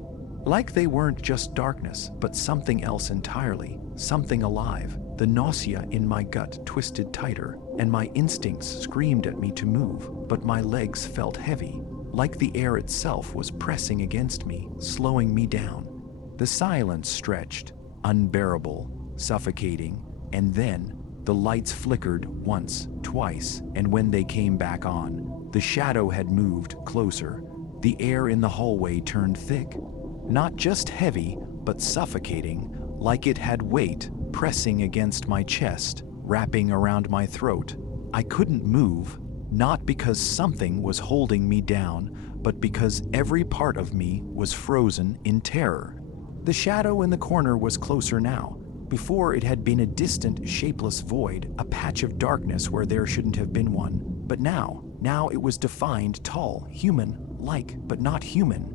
Like they weren't just darkness, but something else entirely, something alive. The nausea in my gut twisted tighter, and my instincts screamed at me to move, but my legs felt heavy, like the air itself was pressing against me, slowing me down. The silence stretched, unbearable, suffocating, and then the lights flickered once, twice, and when they came back on, the shadow had moved closer. The air in the hallway turned thick. Not just heavy, but suffocating, like it had weight pressing against my chest, wrapping around my throat. I couldn't move, not because something was holding me down, but because every part of me was frozen in terror. The shadow in the corner was closer now. Before, it had been a distant, shapeless void, a patch of darkness where there shouldn't have been one. But now it was defined, tall, human-like, but not human.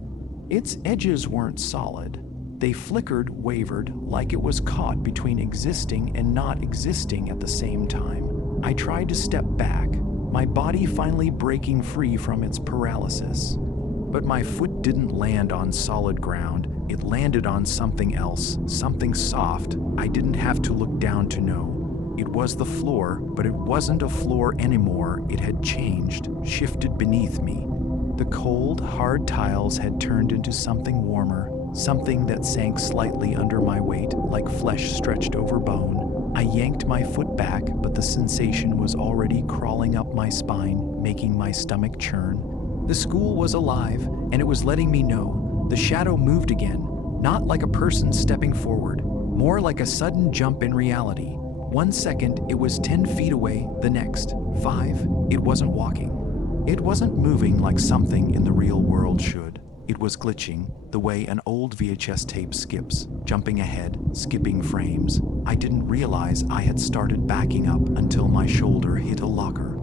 Its edges weren't solid. They flickered, wavered, like it was caught between existing and not existing at the same time. I tried to step back, my body finally breaking free from its paralysis. But my foot didn't land on solid ground. It landed on something else, something soft. I didn't have to look down to know. It was the floor, but it wasn't a floor anymore. It had changed, shifted beneath me. The cold, hard tiles had turned into something warmer, something that sank slightly under my weight, like flesh stretched over bone. I yanked my foot back, but the sensation was already crawling up my spine, making my stomach churn. The school was alive, and it was letting me know. The shadow moved again, not like a person stepping forward, more like a sudden jump in reality. 1 second, it was 10 feet away, the next, 5, it wasn't walking. It wasn't moving like something in the real world should. It was glitching, the way an old VHS tape skips, jumping ahead, skipping frames. I didn't realize I had started backing up until my shoulder hit a locker.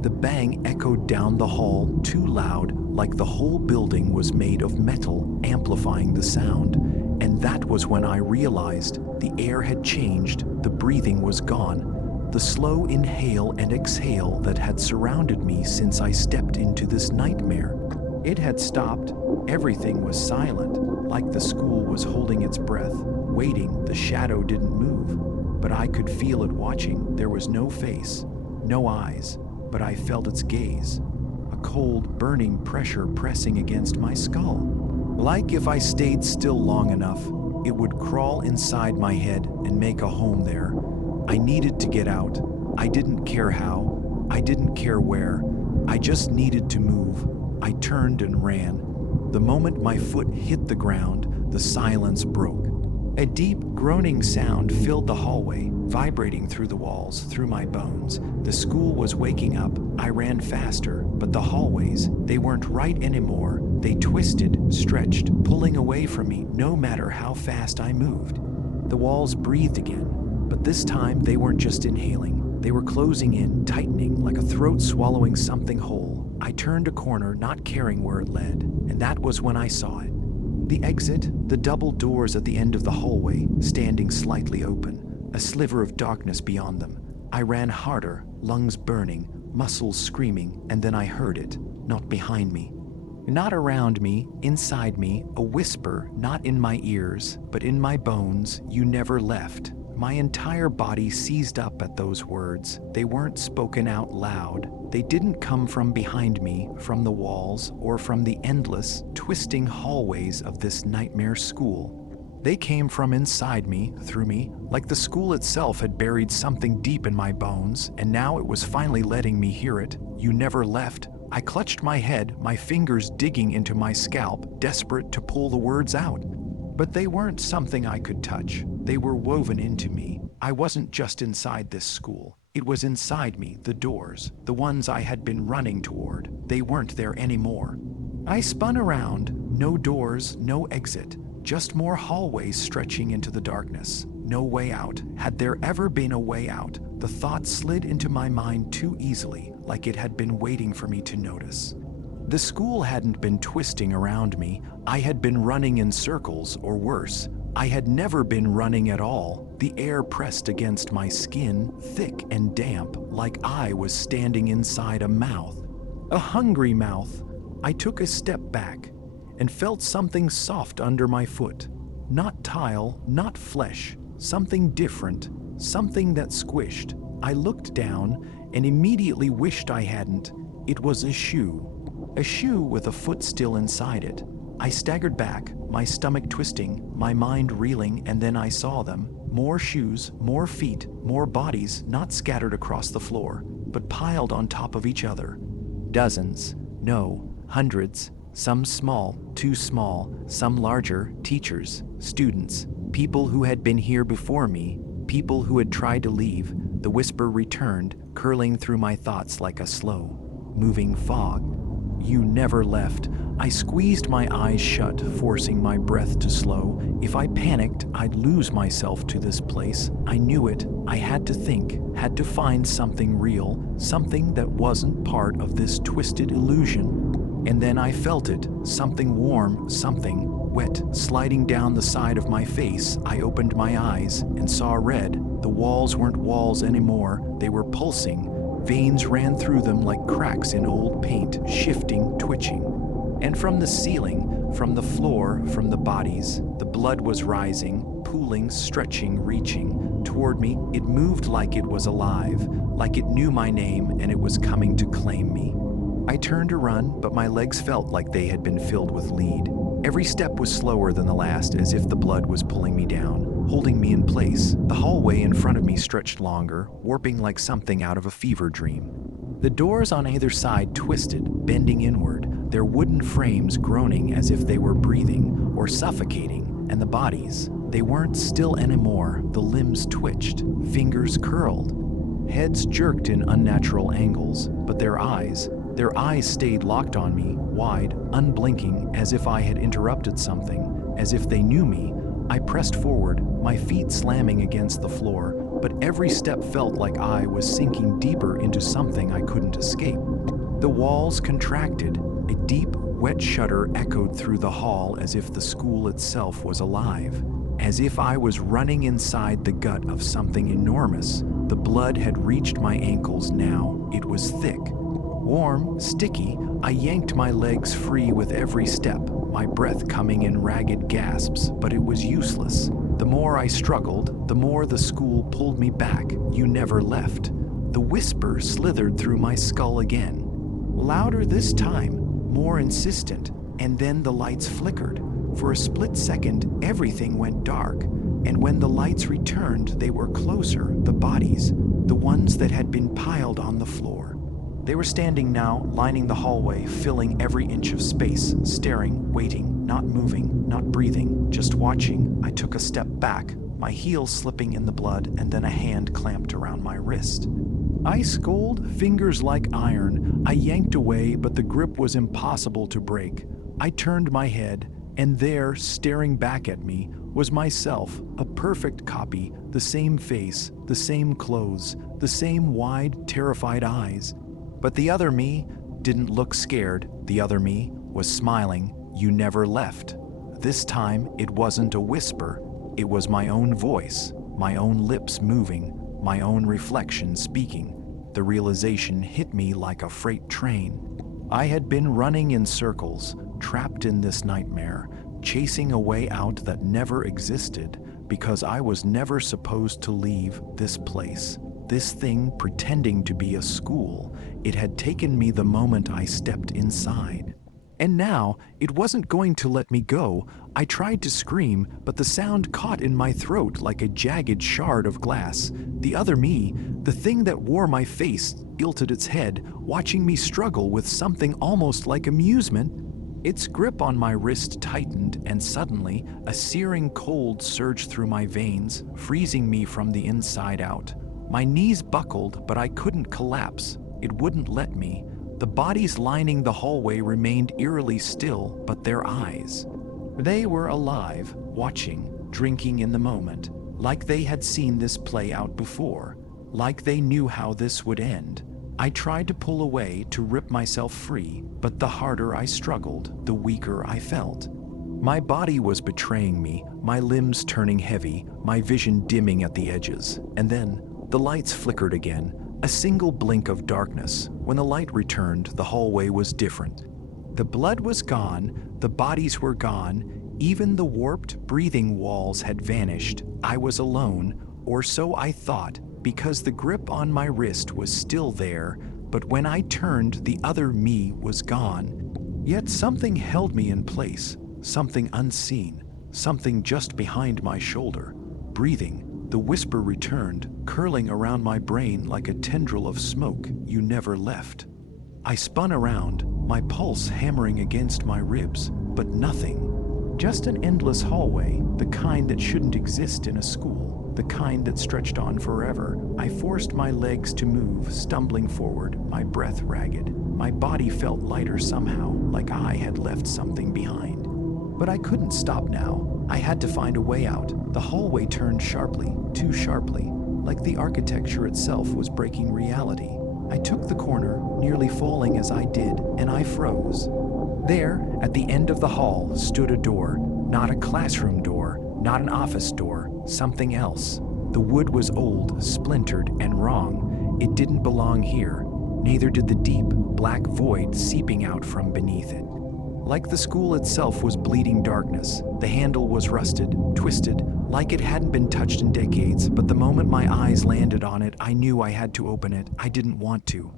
The bang echoed down the hall, too loud, like the whole building was made of metal, amplifying the sound. And that was when I realized the air had changed, the breathing was gone. The slow inhale and exhale that had surrounded me since I stepped into this nightmare. It had stopped. Everything was silent, like the school was holding its breath, waiting. The shadow didn't move, but I could feel it watching. There was no face, no eyes, but I felt its gaze, a cold, burning pressure pressing against my skull. Like if I stayed still long enough, it would crawl inside my head and make a home there. I needed to get out. I didn't care how. I didn't care where. I just needed to move. I turned and ran. The moment my foot hit the ground, the silence broke. A deep, groaning sound filled the hallway, vibrating through the walls, through my bones. The school was waking up. I ran faster, but the hallways, they weren't right anymore. They twisted, stretched, pulling away from me no matter how fast I moved. The walls breathed again, but this time they weren't just inhaling. They were closing in, tightening, like a throat swallowing something whole. I turned a corner, not caring where it led, and that was when I saw it. The exit, the double doors at the end of the hallway, standing slightly open, a sliver of darkness beyond them. I ran harder, lungs burning, muscles screaming, and then I heard it, not behind me. Not around me, inside me, a whisper, not in my ears, but in my bones, "You never left." My entire body seized up at those words. They weren't spoken out loud. They didn't come from behind me, from the walls, or from the endless, twisting hallways of this nightmare school. They came from inside me, through me, like the school itself had buried something deep in my bones, and now it was finally letting me hear it. "You never left." I clutched my head, my fingers digging into my scalp, desperate to pull the words out. But they weren't something I could touch. They were woven into me. I wasn't just inside this school. It was inside me, the doors, the ones I had been running toward. They weren't there anymore. I spun around. No doors, no exit. Just more hallways stretching into the darkness. No way out. Had there ever been a way out? The thought slid into my mind too easily, like it had been waiting for me to notice. The school hadn't been twisting around me. I had been running in circles, or worse. I had never been running at all. The air pressed against my skin, thick and damp, like I was standing inside a mouth. A hungry mouth. I took a step back and felt something soft under my foot. Not tile, not flesh, something different, something that squished. I looked down and immediately wished I hadn't. It was a shoe. A shoe with a foot still inside it. I staggered back, my stomach twisting, my mind reeling, and then I saw them. More shoes, more feet, more bodies, not scattered across the floor, but piled on top of each other. Dozens, no, hundreds, some small, too small, some larger, teachers, students, people who had been here before me, people who had tried to leave. The whisper returned, curling through my thoughts like a slow, moving fog. "You never left." I squeezed my eyes shut, forcing my breath to slow. If I panicked, I'd lose myself to this place. I knew it. I had to think, had to find something real, something that wasn't part of this twisted illusion. And then I felt it, something warm, something wet, sliding down the side of my face. I opened my eyes and saw red. The walls weren't walls anymore. They were pulsing. Veins ran through them like cracks in old paint, shifting, twitching. And from the ceiling, from the floor, from the bodies, the blood was rising, pooling, stretching, reaching. Toward me, it moved like it was alive, like it knew my name and it was coming to claim me. I turned to run, but my legs felt like they had been filled with lead. Every step was slower than the last, as if the blood was pulling me down, holding me in place. The hallway in front of me stretched longer, warping like something out of a fever dream. The doors on either side twisted, bending inward, their wooden frames groaning as if they were breathing or suffocating, and the bodies, they weren't still anymore. The limbs twitched, fingers curled, heads jerked in unnatural angles, but their eyes stayed locked on me, wide, unblinking, as if I had interrupted something, as if they knew me. I pressed forward, my feet slamming against the floor, but every step felt like I was sinking deeper into something I couldn't escape. The walls contracted. A deep, wet shudder echoed through the hall as if the school itself was alive, as if I was running inside the gut of something enormous. The blood had reached my ankles now. It was thick. Warm, sticky, I yanked my legs free with every step, my breath coming in ragged gasps, but it was useless. The more I struggled, the more the school pulled me back. "You never left." The whisper slithered through my skull again. Louder this time, more insistent, and then the lights flickered. For a split second, everything went dark, and when the lights returned, they were closer, the bodies, the ones that had been piled on the floor. They were standing now, lining the hallway, filling every inch of space, staring, waiting, not moving, not breathing, just watching. I took a step back, my heel slipping in the blood, and then a hand clamped around my wrist. Ice cold, fingers like iron. I yanked away, but the grip was impossible to break. I turned my head, and there, staring back at me, was myself, a perfect copy, the same face, the same clothes, the same wide, terrified eyes. But the other me didn't look scared. The other me was smiling. You never left. This time, it wasn't a whisper. It was my own voice, my own lips moving, my own reflection speaking. The realization hit me like a freight train. I had been running in circles, trapped in this nightmare, chasing a way out that never existed, because I was never supposed to leave this place. This thing pretending to be a school. It had taken me the moment I stepped inside. And now, it wasn't going to let me go. I tried to scream, but the sound caught in my throat like a jagged shard of glass. The other me, the thing that wore my face, tilted its head, watching me struggle with something almost like amusement. Its grip on my wrist tightened, and suddenly, a searing cold surged through my veins, freezing me from the inside out. My knees buckled, but I couldn't collapse. It wouldn't let me. The bodies lining the hallway remained eerily still, but their eyes. They were alive, watching, drinking in the moment, like they had seen this play out before, like they knew how this would end. I tried to pull away, to rip myself free, but the harder I struggled, the weaker I felt. My body was betraying me, my limbs turning heavy, my vision dimming at the edges, and then the lights flickered again. A single blink of darkness. When the light returned, the hallway was different. The blood was gone, the bodies were gone, even the warped breathing walls had vanished. I was alone, or so I thought, because the grip on my wrist was still there, but when I turned, the other me was gone. Yet something held me in place, something unseen, something just behind my shoulder. Breathing. The whisper returned, curling around my brain like a tendril of smoke. You never left. I spun around, my pulse hammering against my ribs, but nothing. Just an endless hallway, the kind that shouldn't exist in a school, the kind that stretched on forever. I forced my legs to move, stumbling forward, my breath ragged. My body felt lighter somehow, like I had left something behind. But I couldn't stop now. I had to find a way out. The hallway turned sharply, too sharply, like the architecture itself was breaking reality. I took the corner, nearly falling as I did, and I froze. There, at the end of the hall, stood a door. Not a classroom door, not an office door, something else. The wood was old, splintered, and wrong. It didn't belong here. Neither did the deep, black void seeping out from beneath it. Like the school itself was bleeding darkness. The handle was rusted, twisted, like it hadn't been touched in decades, but the moment my eyes landed on it, I knew I had to open it. I didn't want to.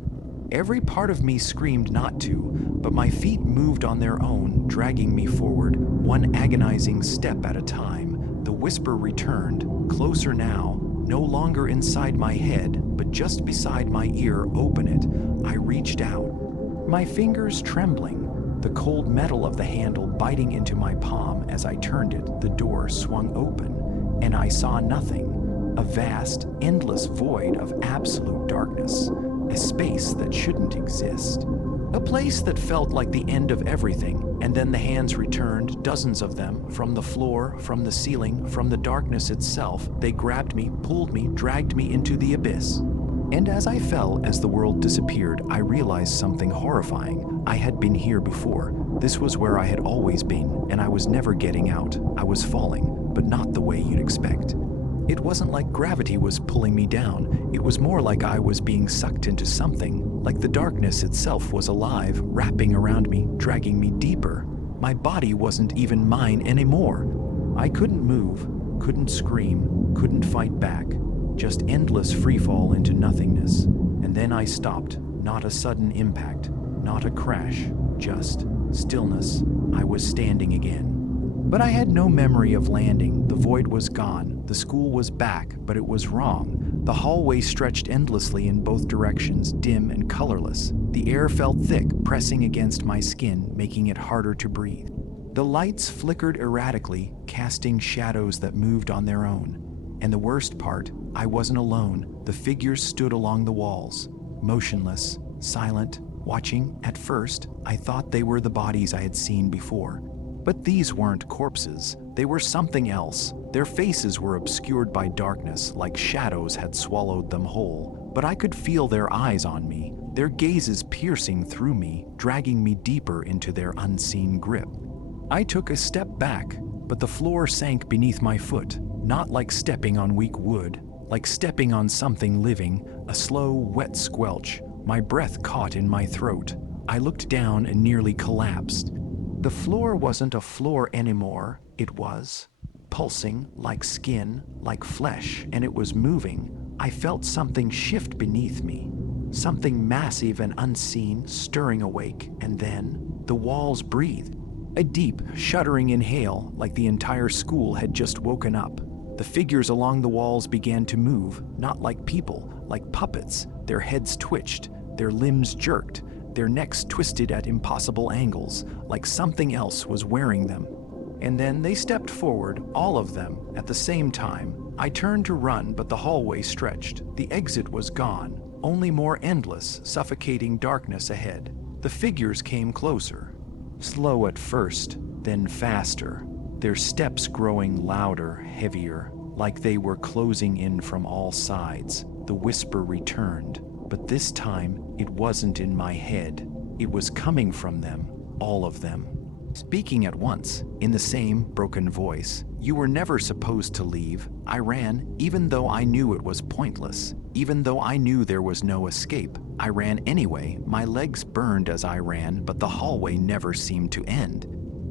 Every part of me screamed not to, but my feet moved on their own, dragging me forward, one agonizing step at a time. The whisper returned, closer now, no longer inside my head, but just beside my ear. Open it. I reached out, my fingers trembling. The cold metal of the handle biting into my palm. As I turned it, the door swung open, and I saw nothing. A vast, endless void of absolute darkness. A space that shouldn't exist. A place that felt like the end of everything. And then the hands returned, dozens of them, from the floor, from the ceiling, from the darkness itself. They grabbed me, pulled me, dragged me into the abyss. And as I fell, as the world disappeared, I realized something horrifying. I had been here before. This was where I had always been, and I was never getting out. I was falling, but not the way you'd expect. It wasn't like gravity was pulling me down. It was more like I was being sucked into something, like the darkness itself was alive, wrapping around me, dragging me deeper. My body wasn't even mine anymore. I couldn't move, couldn't scream, couldn't fight back. Just endless freefall into nothingness. And then I stopped. Not a sudden impact, not a crash, just stillness. I was standing again. But I had no memory of landing. The void was gone. The school was back, but it was wrong. The hallway stretched endlessly in both directions, dim and colorless. The air felt thick, pressing against my skin, making it harder to breathe. The lights flickered erratically, casting shadows that moved on their own. And the worst part, I wasn't alone. The figures stood along the walls, motionless, silent, watching. At first, I thought they were the bodies I had seen before. But these weren't corpses. They were something else. Their faces were obscured by darkness, like shadows had swallowed them whole. But I could feel their eyes on me, their gazes piercing through me, dragging me deeper into their unseen grip. I took a step back, but the floor sank beneath my foot, not like stepping on weak wood, like stepping on something living, a slow, wet squelch. My breath caught in my throat. I looked down and nearly collapsed. The floor wasn't a floor anymore. It was pulsing, like skin, like flesh, and it was moving. I felt something shift beneath me, something massive and unseen stirring awake, and then the walls breathed. A deep, shuddering inhale, like the entire school had just woken up. The figures along the walls began to move, not like people, like puppets. Their heads twitched, their limbs jerked, their necks twisted at impossible angles, like something else was wearing them. And then they stepped forward, all of them, at the same time. I turned to run, but the hallway stretched. The exit was gone, only more endless, suffocating darkness ahead. The figures came closer, slow at first, then faster, their steps growing louder, heavier, like they were closing in from all sides. The whisper returned, but this time it wasn't in my head. It was coming from them, all of them. Speaking at once, in the same broken voice. You were never supposed to leave. I ran, even though I knew it was pointless. Even though I knew there was no escape. I ran anyway. My legs burned as I ran, but the hallway never seemed to end.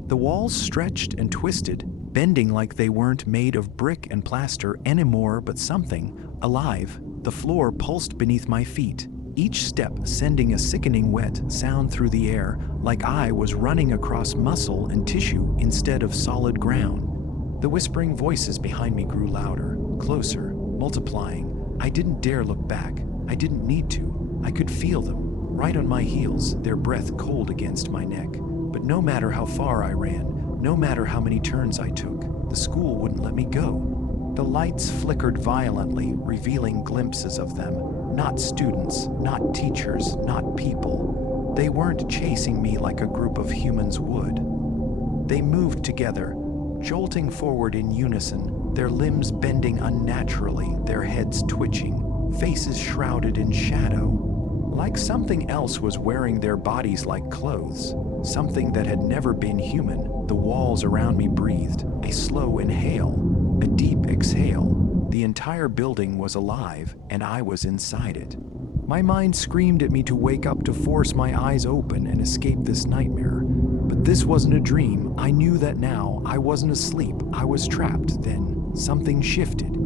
The walls stretched and twisted, bending like they weren't made of brick and plaster anymore, but something alive. The floor pulsed beneath my feet, each step sending a sickening wet sound through the air, like I was running across muscle and tissue instead of solid ground. The whispering voices behind me grew louder, closer, multiplying. I didn't dare look back. I didn't need to. I could feel them, right on my heels, their breath cold against my neck. But no matter how far I ran, no matter how many turns I took, the school wouldn't let me go. The lights flickered violently, revealing glimpses of them. Not students, not teachers, not people. They weren't chasing me like a group of humans would. They moved together, jolting forward in unison, their limbs bending unnaturally, their heads twitching, faces shrouded in shadow. Like something else was wearing their bodies like clothes, something that had never been human. The walls around me breathed, a slow inhale, a deep exhale. The entire building was alive, and I was inside it. My mind screamed at me to wake up, to force my eyes open and escape this nightmare. But this wasn't a dream. I knew that now. I wasn't asleep. I was trapped. Then something shifted.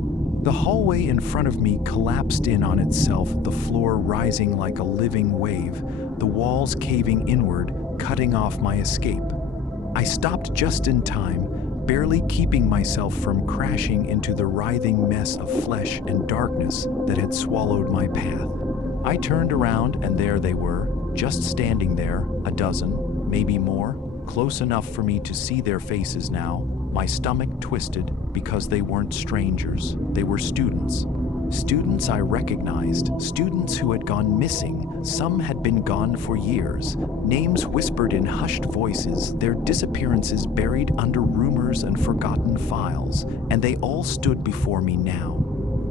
The hallway in front of me collapsed in on itself, the floor rising like a living wave, the walls caving inward, cutting off my escape. I stopped just in time, barely keeping myself from crashing into the writhing mess of flesh and darkness that had swallowed my path. I turned around, and there they were, just standing there, a dozen, maybe more, close enough for me to see their faces now. My stomach twisted because they weren't strangers. They were students. Students I recognized, students who had gone missing. Some had been gone for years. Names whispered in hushed voices, their disappearances buried under rumors and forgotten files, and they all stood before me now.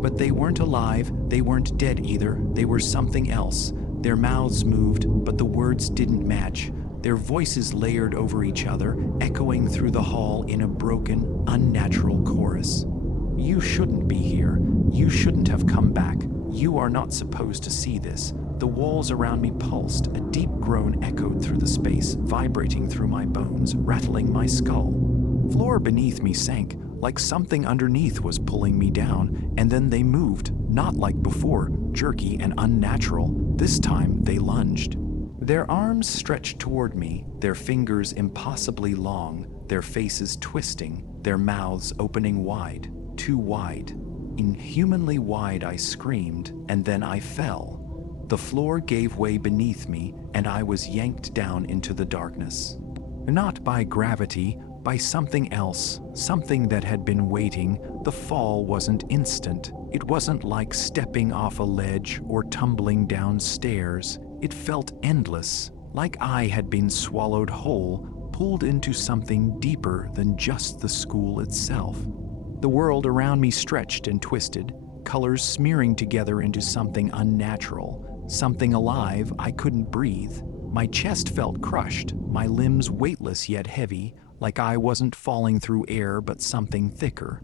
But they weren't alive, they weren't dead either, they were something else. Their mouths moved, but the words didn't match. Their voices layered over each other, echoing through the hall in a broken, unnatural chorus. You shouldn't be here. You shouldn't have come back. You are not supposed to see this. The walls around me pulsed. A deep groan echoed through the space, vibrating through my bones, rattling my skull. Floor beneath me sank, like something underneath was pulling me down, and then they moved, not like before, jerky and unnatural. This time they lunged. Their arms stretched toward me, their fingers impossibly long, their faces twisting, their mouths opening wide, too wide. Inhumanly wide, I screamed, and then I fell. The floor gave way beneath me, and I was yanked down into the darkness. Not by gravity, by something else, something that had been waiting. The fall wasn't instant. It wasn't like stepping off a ledge or tumbling down stairs. It felt endless, like I had been swallowed whole, pulled into something deeper than just the school itself. The world around me stretched and twisted, colors smearing together into something unnatural, something alive. I couldn't breathe. My chest felt crushed, my limbs weightless yet heavy, like I wasn't falling through air but something thicker.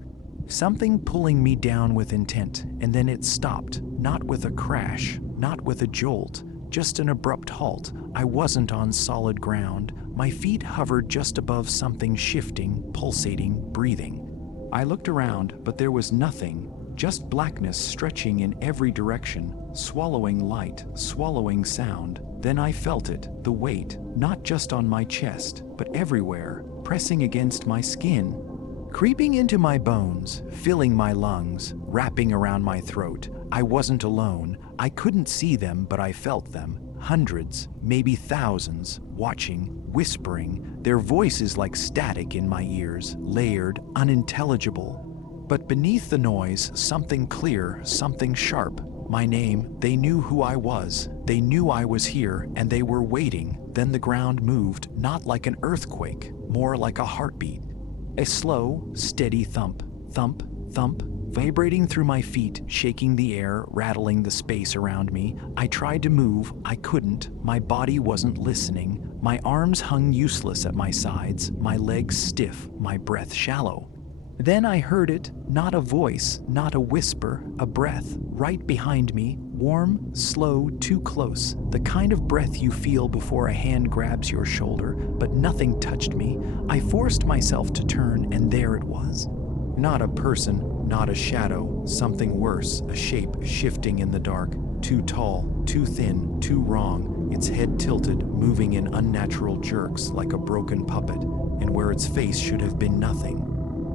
Something pulling me down with intent, and then it stopped, not with a crash, not with a jolt, just an abrupt halt. I wasn't on solid ground. My feet hovered just above something shifting, pulsating, breathing. I looked around, but there was nothing, just blackness stretching in every direction, swallowing light, swallowing sound. Then I felt it, the weight, not just on my chest, but everywhere, pressing against my skin, creeping into my bones, filling my lungs, wrapping around my throat. I wasn't alone. I couldn't see them, but I felt them. Hundreds, maybe thousands, watching, whispering, their voices like static in my ears, layered, unintelligible. But beneath the noise, something clear, something sharp. My name. They knew who I was. They knew I was here, and they were waiting. Then the ground moved, not like an earthquake, more like a heartbeat. A slow, steady thump, thump, thump, vibrating through my feet, shaking the air, rattling the space around me. I tried to move. I couldn't. My body wasn't listening. My arms hung useless at my sides, my legs stiff, my breath shallow. Then I heard it, not a voice, not a whisper, a breath, right behind me, warm, slow, too close, the kind of breath you feel before a hand grabs your shoulder, but nothing touched me. I forced myself to turn, and there it was. Not a person, not a shadow, something worse, a shape shifting in the dark, too tall, too thin, too wrong, its head tilted, moving in unnatural jerks like a broken puppet, and where its face should have been nothing.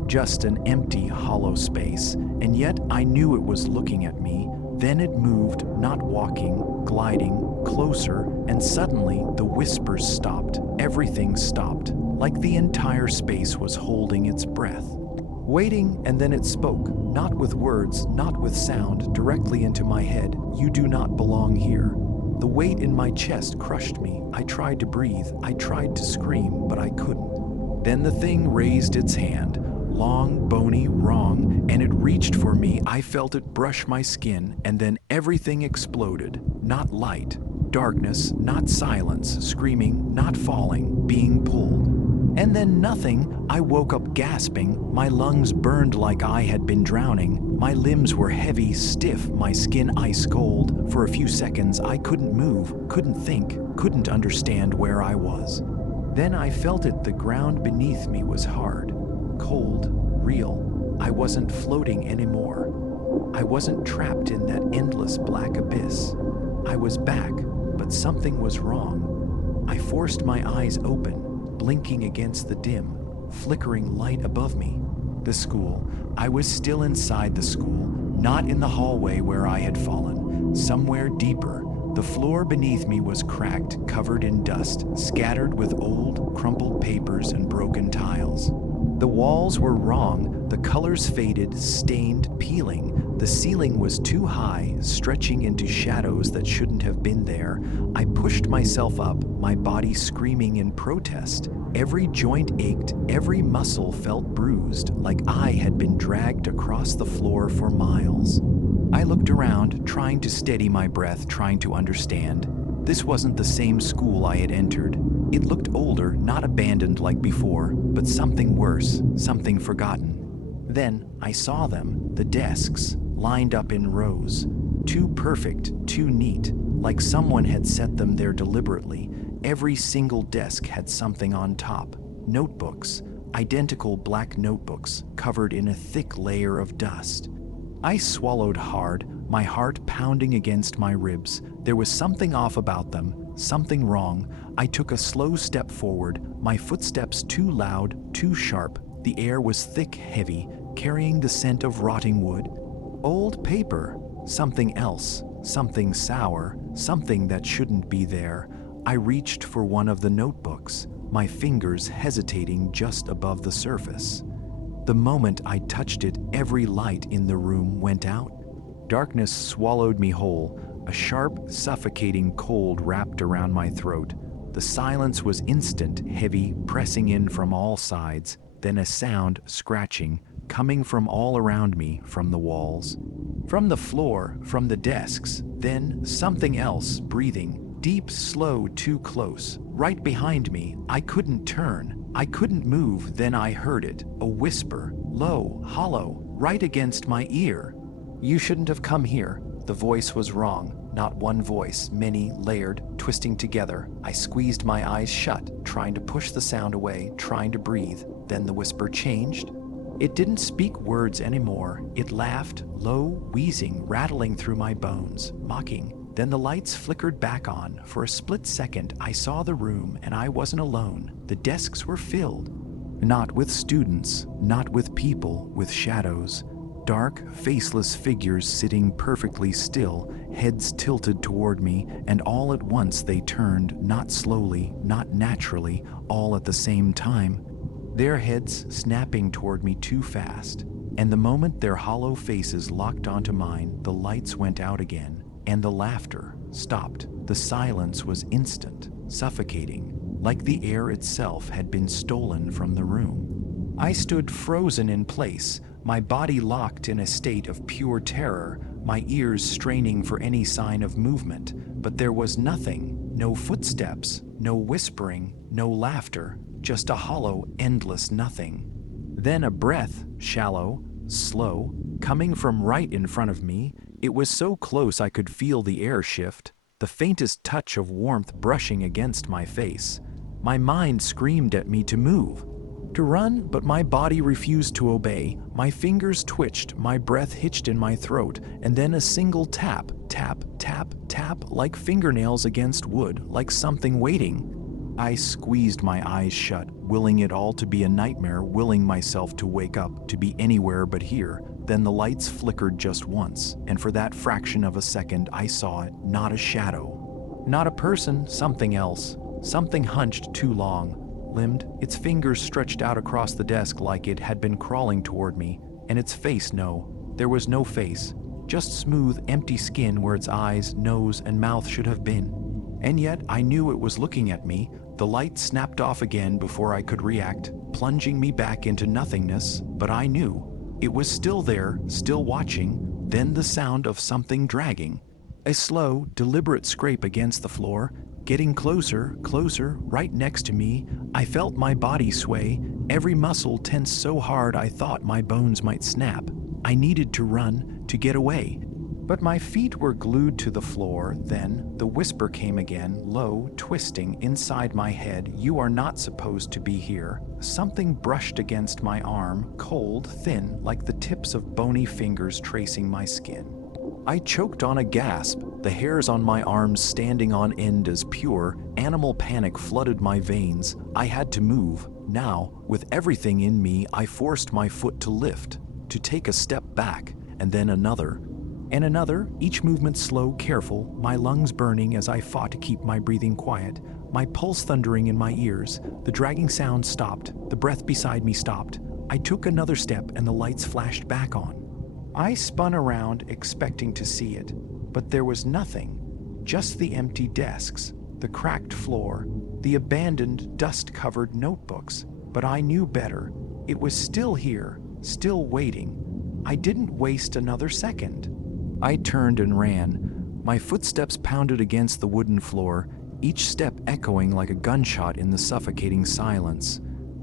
Just an empty, hollow space, and yet I knew it was looking at me. Then it moved, not walking, gliding, closer, and suddenly the whispers stopped. Everything stopped, like the entire space was holding its breath. Waiting, and then it spoke, not with words, not with sound, directly into my head. You do not belong here. The weight in my chest crushed me. I tried to breathe, I tried to scream, but I couldn't. Then the thing raised its hand. Long, bony, wrong, and it reached for me. I felt it brush my skin, and then everything exploded. Not light, darkness, not silence, screaming, not falling, being pulled. And then nothing. I woke up gasping. My lungs burned like I had been drowning. My limbs were heavy, stiff, my skin ice cold. For a few seconds, I couldn't move, couldn't think, couldn't understand where I was. Then I felt it. The ground beneath me was hard. Cold, real. I wasn't floating anymore. I wasn't trapped in that endless black abyss. I was back, but something was wrong. I forced my eyes open, blinking against the dim, flickering light above me. The school. I was still inside the school, not in the hallway where I had fallen. Somewhere deeper. The floor beneath me was cracked, covered in dust, scattered with old, crumpled papers and broken tiles. The walls were wrong, the colors faded, stained, peeling. The ceiling was too high, stretching into shadows that shouldn't have been there. I pushed myself up, my body screaming in protest. Every joint ached, every muscle felt bruised, like I had been dragged across the floor for miles. I looked around, trying to steady my breath, trying to understand. This wasn't the same school I had entered. It looked older, not abandoned like before, but something worse, something forgotten. Then I saw them, the desks, lined up in rows. Too perfect, too neat, like someone had set them there deliberately. Every single desk had something on top. Notebooks, identical black notebooks, covered in a thick layer of dust. I swallowed hard, my heart pounding against my ribs. There was something off about them, something wrong. I took a slow step forward, my footsteps too loud, too sharp. The air was thick, heavy, carrying the scent of rotting wood. Old paper, something else, something sour, something that shouldn't be there. I reached for one of the notebooks, my fingers hesitating just above the surface. The moment I touched it, every light in the room went out. Darkness swallowed me whole, a sharp, suffocating cold wrapped around my throat. The silence was instant, heavy, pressing in from all sides, then a sound, scratching, coming from all around me, from the walls, from the floor, from the desks, then something else, breathing, deep, slow, too close, right behind me. I couldn't turn, I couldn't move, then I heard it, a whisper, low, hollow, right against my ear. "You shouldn't have come here." The voice was wrong, not one voice, many, layered, twisting together. I squeezed my eyes shut, trying to push the sound away, trying to breathe. Then the whisper changed. It didn't speak words anymore. It laughed, low, wheezing, rattling through my bones, mocking. Then the lights flickered back on. For a split second, I saw the room, and I wasn't alone. The desks were filled. Not with students, not with people, with shadows. Dark, faceless figures sitting perfectly still, heads tilted toward me, and all at once they turned, not slowly, not naturally, all at the same time. Their heads snapping toward me too fast. And the moment their hollow faces locked onto mine, the lights went out again, and the laughter stopped. The silence was instant, suffocating, like the air itself had been stolen from the room. I stood frozen in place, my body locked in a state of pure terror, my ears straining for any sign of movement. But there was nothing, no footsteps, no whispering, no laughter, just a hollow, endless nothing. Then a breath, shallow, slow, coming from right in front of me. It was so close I could feel the air shift, the faintest touch of warmth brushing against my face. My mind screamed at me to move, to run, but my body refused to obey. My fingers twitched, my breath hitched in my throat, and then a single tap, tap, tap, tap, like fingernails against wood, like something waiting. I squeezed my eyes shut, willing it all to be a nightmare, willing myself to wake up, to be anywhere but here. Then the lights flickered just once, and for that fraction of a second I saw it, not a shadow, not a person, something else, something hunched too long, limbed, its fingers stretched out across the desk like it had been crawling toward me, and its face, no, there was no face, just smooth, empty skin where its eyes, nose, and mouth should have been. And yet I knew it was looking at me. The light snapped off again before I could react, plunging me back into nothingness, but I knew it was still there, still watching. Then the sound of something dragging, a slow, deliberate scrape against the floor, getting closer, closer, right next to me. I felt my body sway, every muscle tense so hard I thought my bones might snap. I needed to run, to get away. But my feet were glued to the floor. Then the whisper came again, low, twisting inside my head. "You are not supposed to be here." Something brushed against my arm, cold, thin, like the tips of bony fingers tracing my skin. I choked on a gasp, the hairs on my arms standing on end as pure, animal panic flooded my veins. I had to move. Now, with everything in me, I forced my foot to lift, to take a step back, and then another. And another, each movement slow, careful, my lungs burning as I fought to keep my breathing quiet, my pulse thundering in my ears. The dragging sound stopped, the breath beside me stopped. I took another step and the lights flashed back on. I spun around, expecting to see it, but there was nothing, just the empty desks, the cracked floor, the abandoned, dust-covered notebooks. But I knew better. It was still here, still waiting. I didn't waste another second. I turned and ran. My footsteps pounded against the wooden floor, each step echoing like a gunshot in the suffocating silence.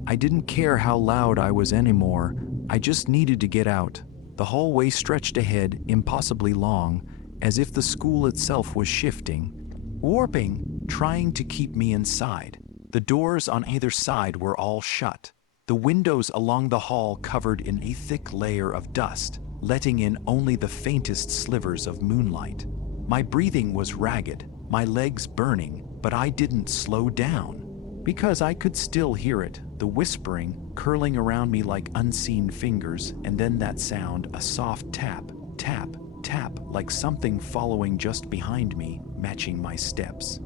I didn't care how loud I was anymore. I just needed to get out. The hallway stretched ahead, impossibly long, as if the school itself was shifting, warping, trying to keep me inside. The doors on either side were all shut, the windows along the hall covered in a thick layer of dust, letting in only the faintest slivers of moonlight. My breathing was ragged, my legs burning, but I didn't slow down. Because I could still hear it, the whispering, curling around me like unseen fingers, and then that sound, a soft tap, tap, tap, like something following just behind me, matching my steps.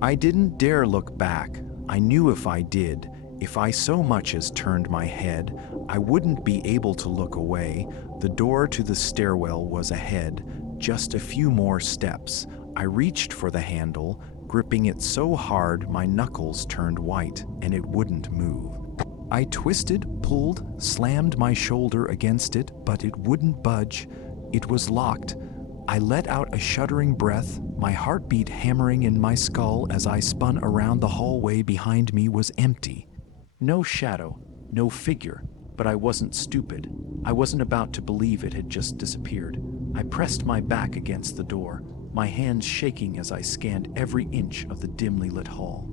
I didn't dare look back. I knew if I did, if I so much as turned my head, I wouldn't be able to look away. The door to the stairwell was ahead, just a few more steps. I reached for the handle, gripping it so hard my knuckles turned white, and it wouldn't move. I twisted, pulled, slammed my shoulder against it, but it wouldn't budge. It was locked. I let out a shuddering breath, my heartbeat hammering in my skull as I spun around. The hallway behind me was empty. No shadow, no figure, but I wasn't stupid. I wasn't about to believe it had just disappeared. I pressed my back against the door, my hands shaking as I scanned every inch of the dimly lit hall.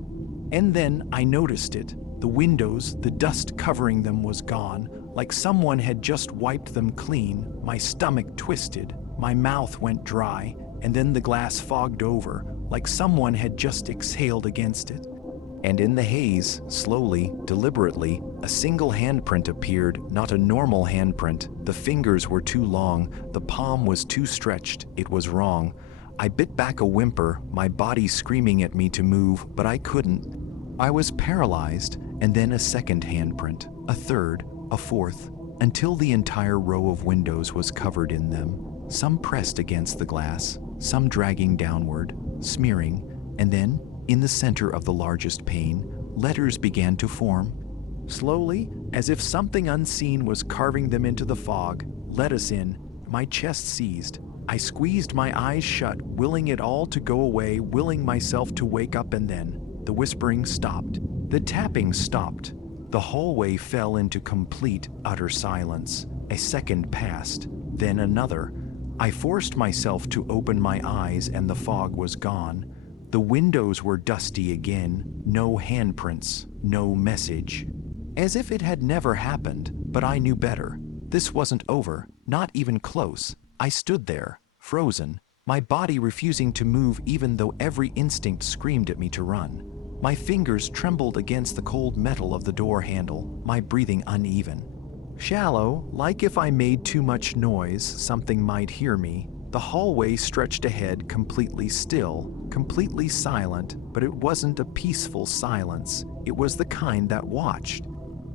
And then I noticed it. The windows, the dust covering them was gone, like someone had just wiped them clean. My stomach twisted, my mouth went dry, and then the glass fogged over, like someone had just exhaled against it. And in the haze, slowly, deliberately, a single handprint appeared, not a normal handprint. The fingers were too long, the palm was too stretched, it was wrong. I bit back a whimper, my body screaming at me to move, but I couldn't. I was paralyzed, and then a second handprint, a third, a fourth, until the entire row of windows was covered in them. Some pressed against the glass, some dragging downward, smearing, and then, in the center of the largest pane, letters began to form. Slowly, as if something unseen was carving them into the fog. Let us in. My chest seized. I squeezed my eyes shut, willing it all to go away, willing myself to wake up, and then the whispering stopped. The tapping stopped. The hallway fell into complete, utter silence. A second passed, then another. I forced myself to open my eyes, and the fog was gone. The windows were dusty again, no handprints, no message. As if it had never happened, but I knew better. This wasn't over, not even close. I stood there, frozen, my body refusing to move even though every instinct screamed at me to run. My fingers trembled against the cold metal of the door handle, my breathing uneven. Shallow, like if I made too much noise, something might hear me. The hallway stretched ahead, completely still, completely silent, but it wasn't a peaceful silence. It was the kind that watched,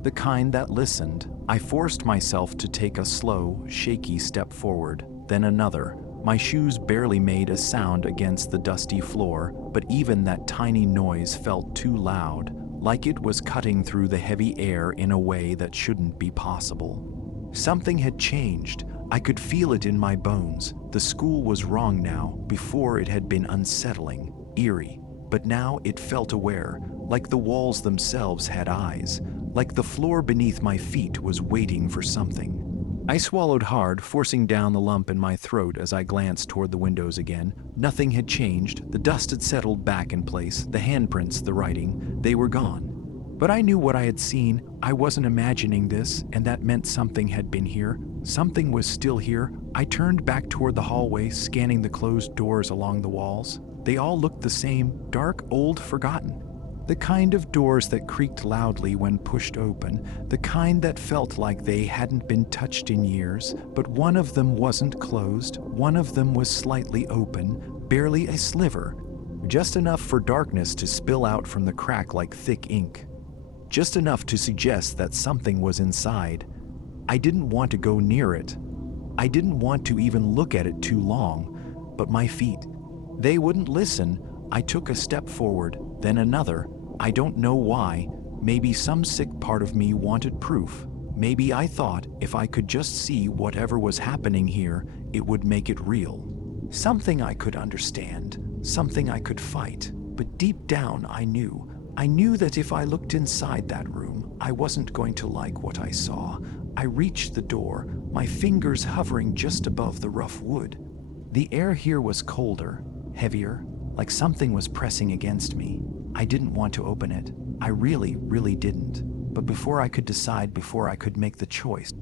the kind that listened. I forced myself to take a slow, shaky step forward, then another. My shoes barely made a sound against the dusty floor, but even that tiny noise felt too loud, like it was cutting through the heavy air in a way that shouldn't be possible. Something had changed. I could feel it in my bones. The school was wrong now. Before it had been unsettling, eerie, but now it felt aware, like the walls themselves had eyes, like the floor beneath my feet was waiting for something. I swallowed hard, forcing down the lump in my throat as I glanced toward the windows again. Nothing had changed. The dust had settled back in place. The handprints, the writing, they were gone. But I knew what I had seen. I wasn't imagining this, and that meant something had been here. Something was still here. I turned back toward the hallway, scanning the closed doors along the walls. They all looked the same, dark, old, forgotten. The kind of doors that creaked loudly when pushed open, the kind that felt like they hadn't been touched in years, but one of them wasn't closed, one of them was slightly open, barely a sliver, just enough for darkness to spill out from the crack like thick ink, just enough to suggest that something was inside. I didn't want to go near it. I didn't want to even look at it too long, but my feet, they wouldn't listen. I took a step forward, then another. I don't know why. Maybe some sick part of me wanted proof. Maybe I thought if I could just see whatever was happening here, it would make it real. Something I could understand, something I could fight. But deep down I knew that if I looked inside that room, I wasn't going to like what I saw. I reached the door, my fingers hovering just above the rough wood. The air here was colder, heavier, like something was pressing against me. I didn't want to open it. I really, really didn't. But before I could decide, before I could make the choice,